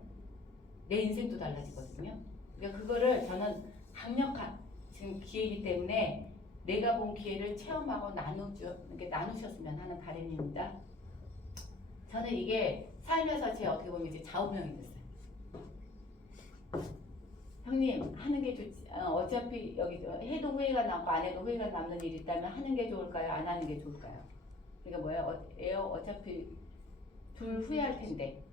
내 인생도 달라지거든요. 그러니까 그거를 저는 강력한 지금 기회이기 때문에 내가 본 기회를 체험하고 나누셨으면 하는 바람입니다. 저는 이게 살면서 제 어떻게 보면 이제 좌우명이 됐어요. 형님 하는 게 좋지. 어차피 여기 해도 후회가 남고 안 해도 후회가 남는 일이 있다면 하는 게 좋을까요? 안 하는 게 좋을까요? 그러니까 뭐예요? 어차피 둘 후회할 텐데.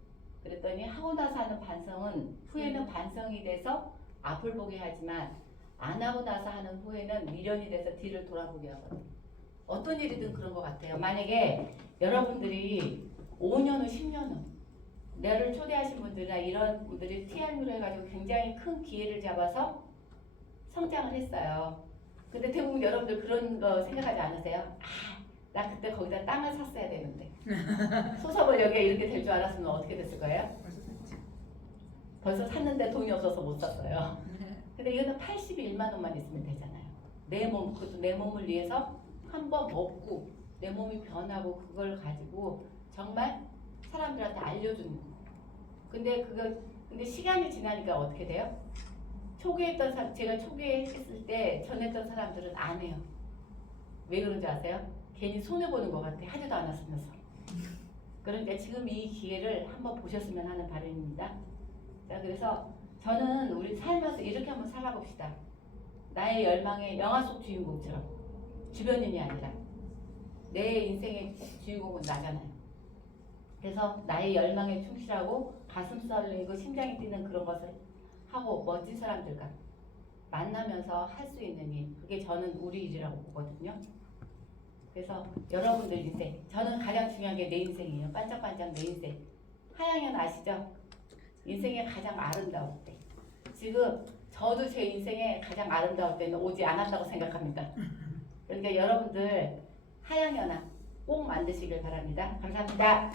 그랬더니 하고 나서 하는 반성은 후회는 반성이 돼서 앞을 보게 하지만 안 하고 나서 하는 후회는 미련이 돼서 뒤를 돌아보게 하거든요. 어떤 일이든 그런 것 같아요. 만약에 여러분들이 5년 후, 10년 후 나를 초대하신 분들이나 이런 분들이 TRM으로 해가지고 굉장히 큰 기회를 잡아서 성장을 했어요. 근데 대부분 여러분들 그런 거 생각하지 않으세요? 나 그때 거기다 땅을 샀어야 되는데 소서벌 여기가 이렇게 될 줄 알았으면 어떻게 됐을 거예요? 벌써 샀는데 돈이 없어서 못 샀어요. 근데 이거는 81만 원만 있으면 되잖아요. 그것도 내 몸을 위해서 한번 먹고 내 몸이 변하고 그걸 가지고 정말 사람들한테 알려주는 거. 근데 시간이 지나니까 어떻게 돼요? 초기에 했던 사람, 제가 초기에 했을 때 전했던 사람들은 안 해요. 왜 그런지 아세요? 괜히 손해보는 것 같아. 하지도 않았으면서. 그러니까 지금 이 기회를 한번 보셨으면 하는 바람입니다. 자, 그래서 저는 우리 살면서 이렇게 한번 살아봅시다. 나의 열망의 영화 속 주인공처럼. 주변인이 아니라. 내 인생의 주인공은 나잖아요. 그래서 나의 열망에 충실하고 가슴 설레고 심장이 뛰는 그런 것을 하고 멋진 사람들과 만나면서 할 수 있는 일. 그게 저는 우리 일이라고 보거든요. 그래서 여러분들 인생, 저는 가장 중요한 게 내 인생이에요. 반짝반짝 내 인생. 하양연 아시죠? 인생의 가장 아름다울 때. 지금 저도 제 인생의 가장 아름다울 때는 오지 않았다고 생각합니다. 그러니까 여러분들 하양연화 꼭 만드시길 바랍니다. 감사합니다.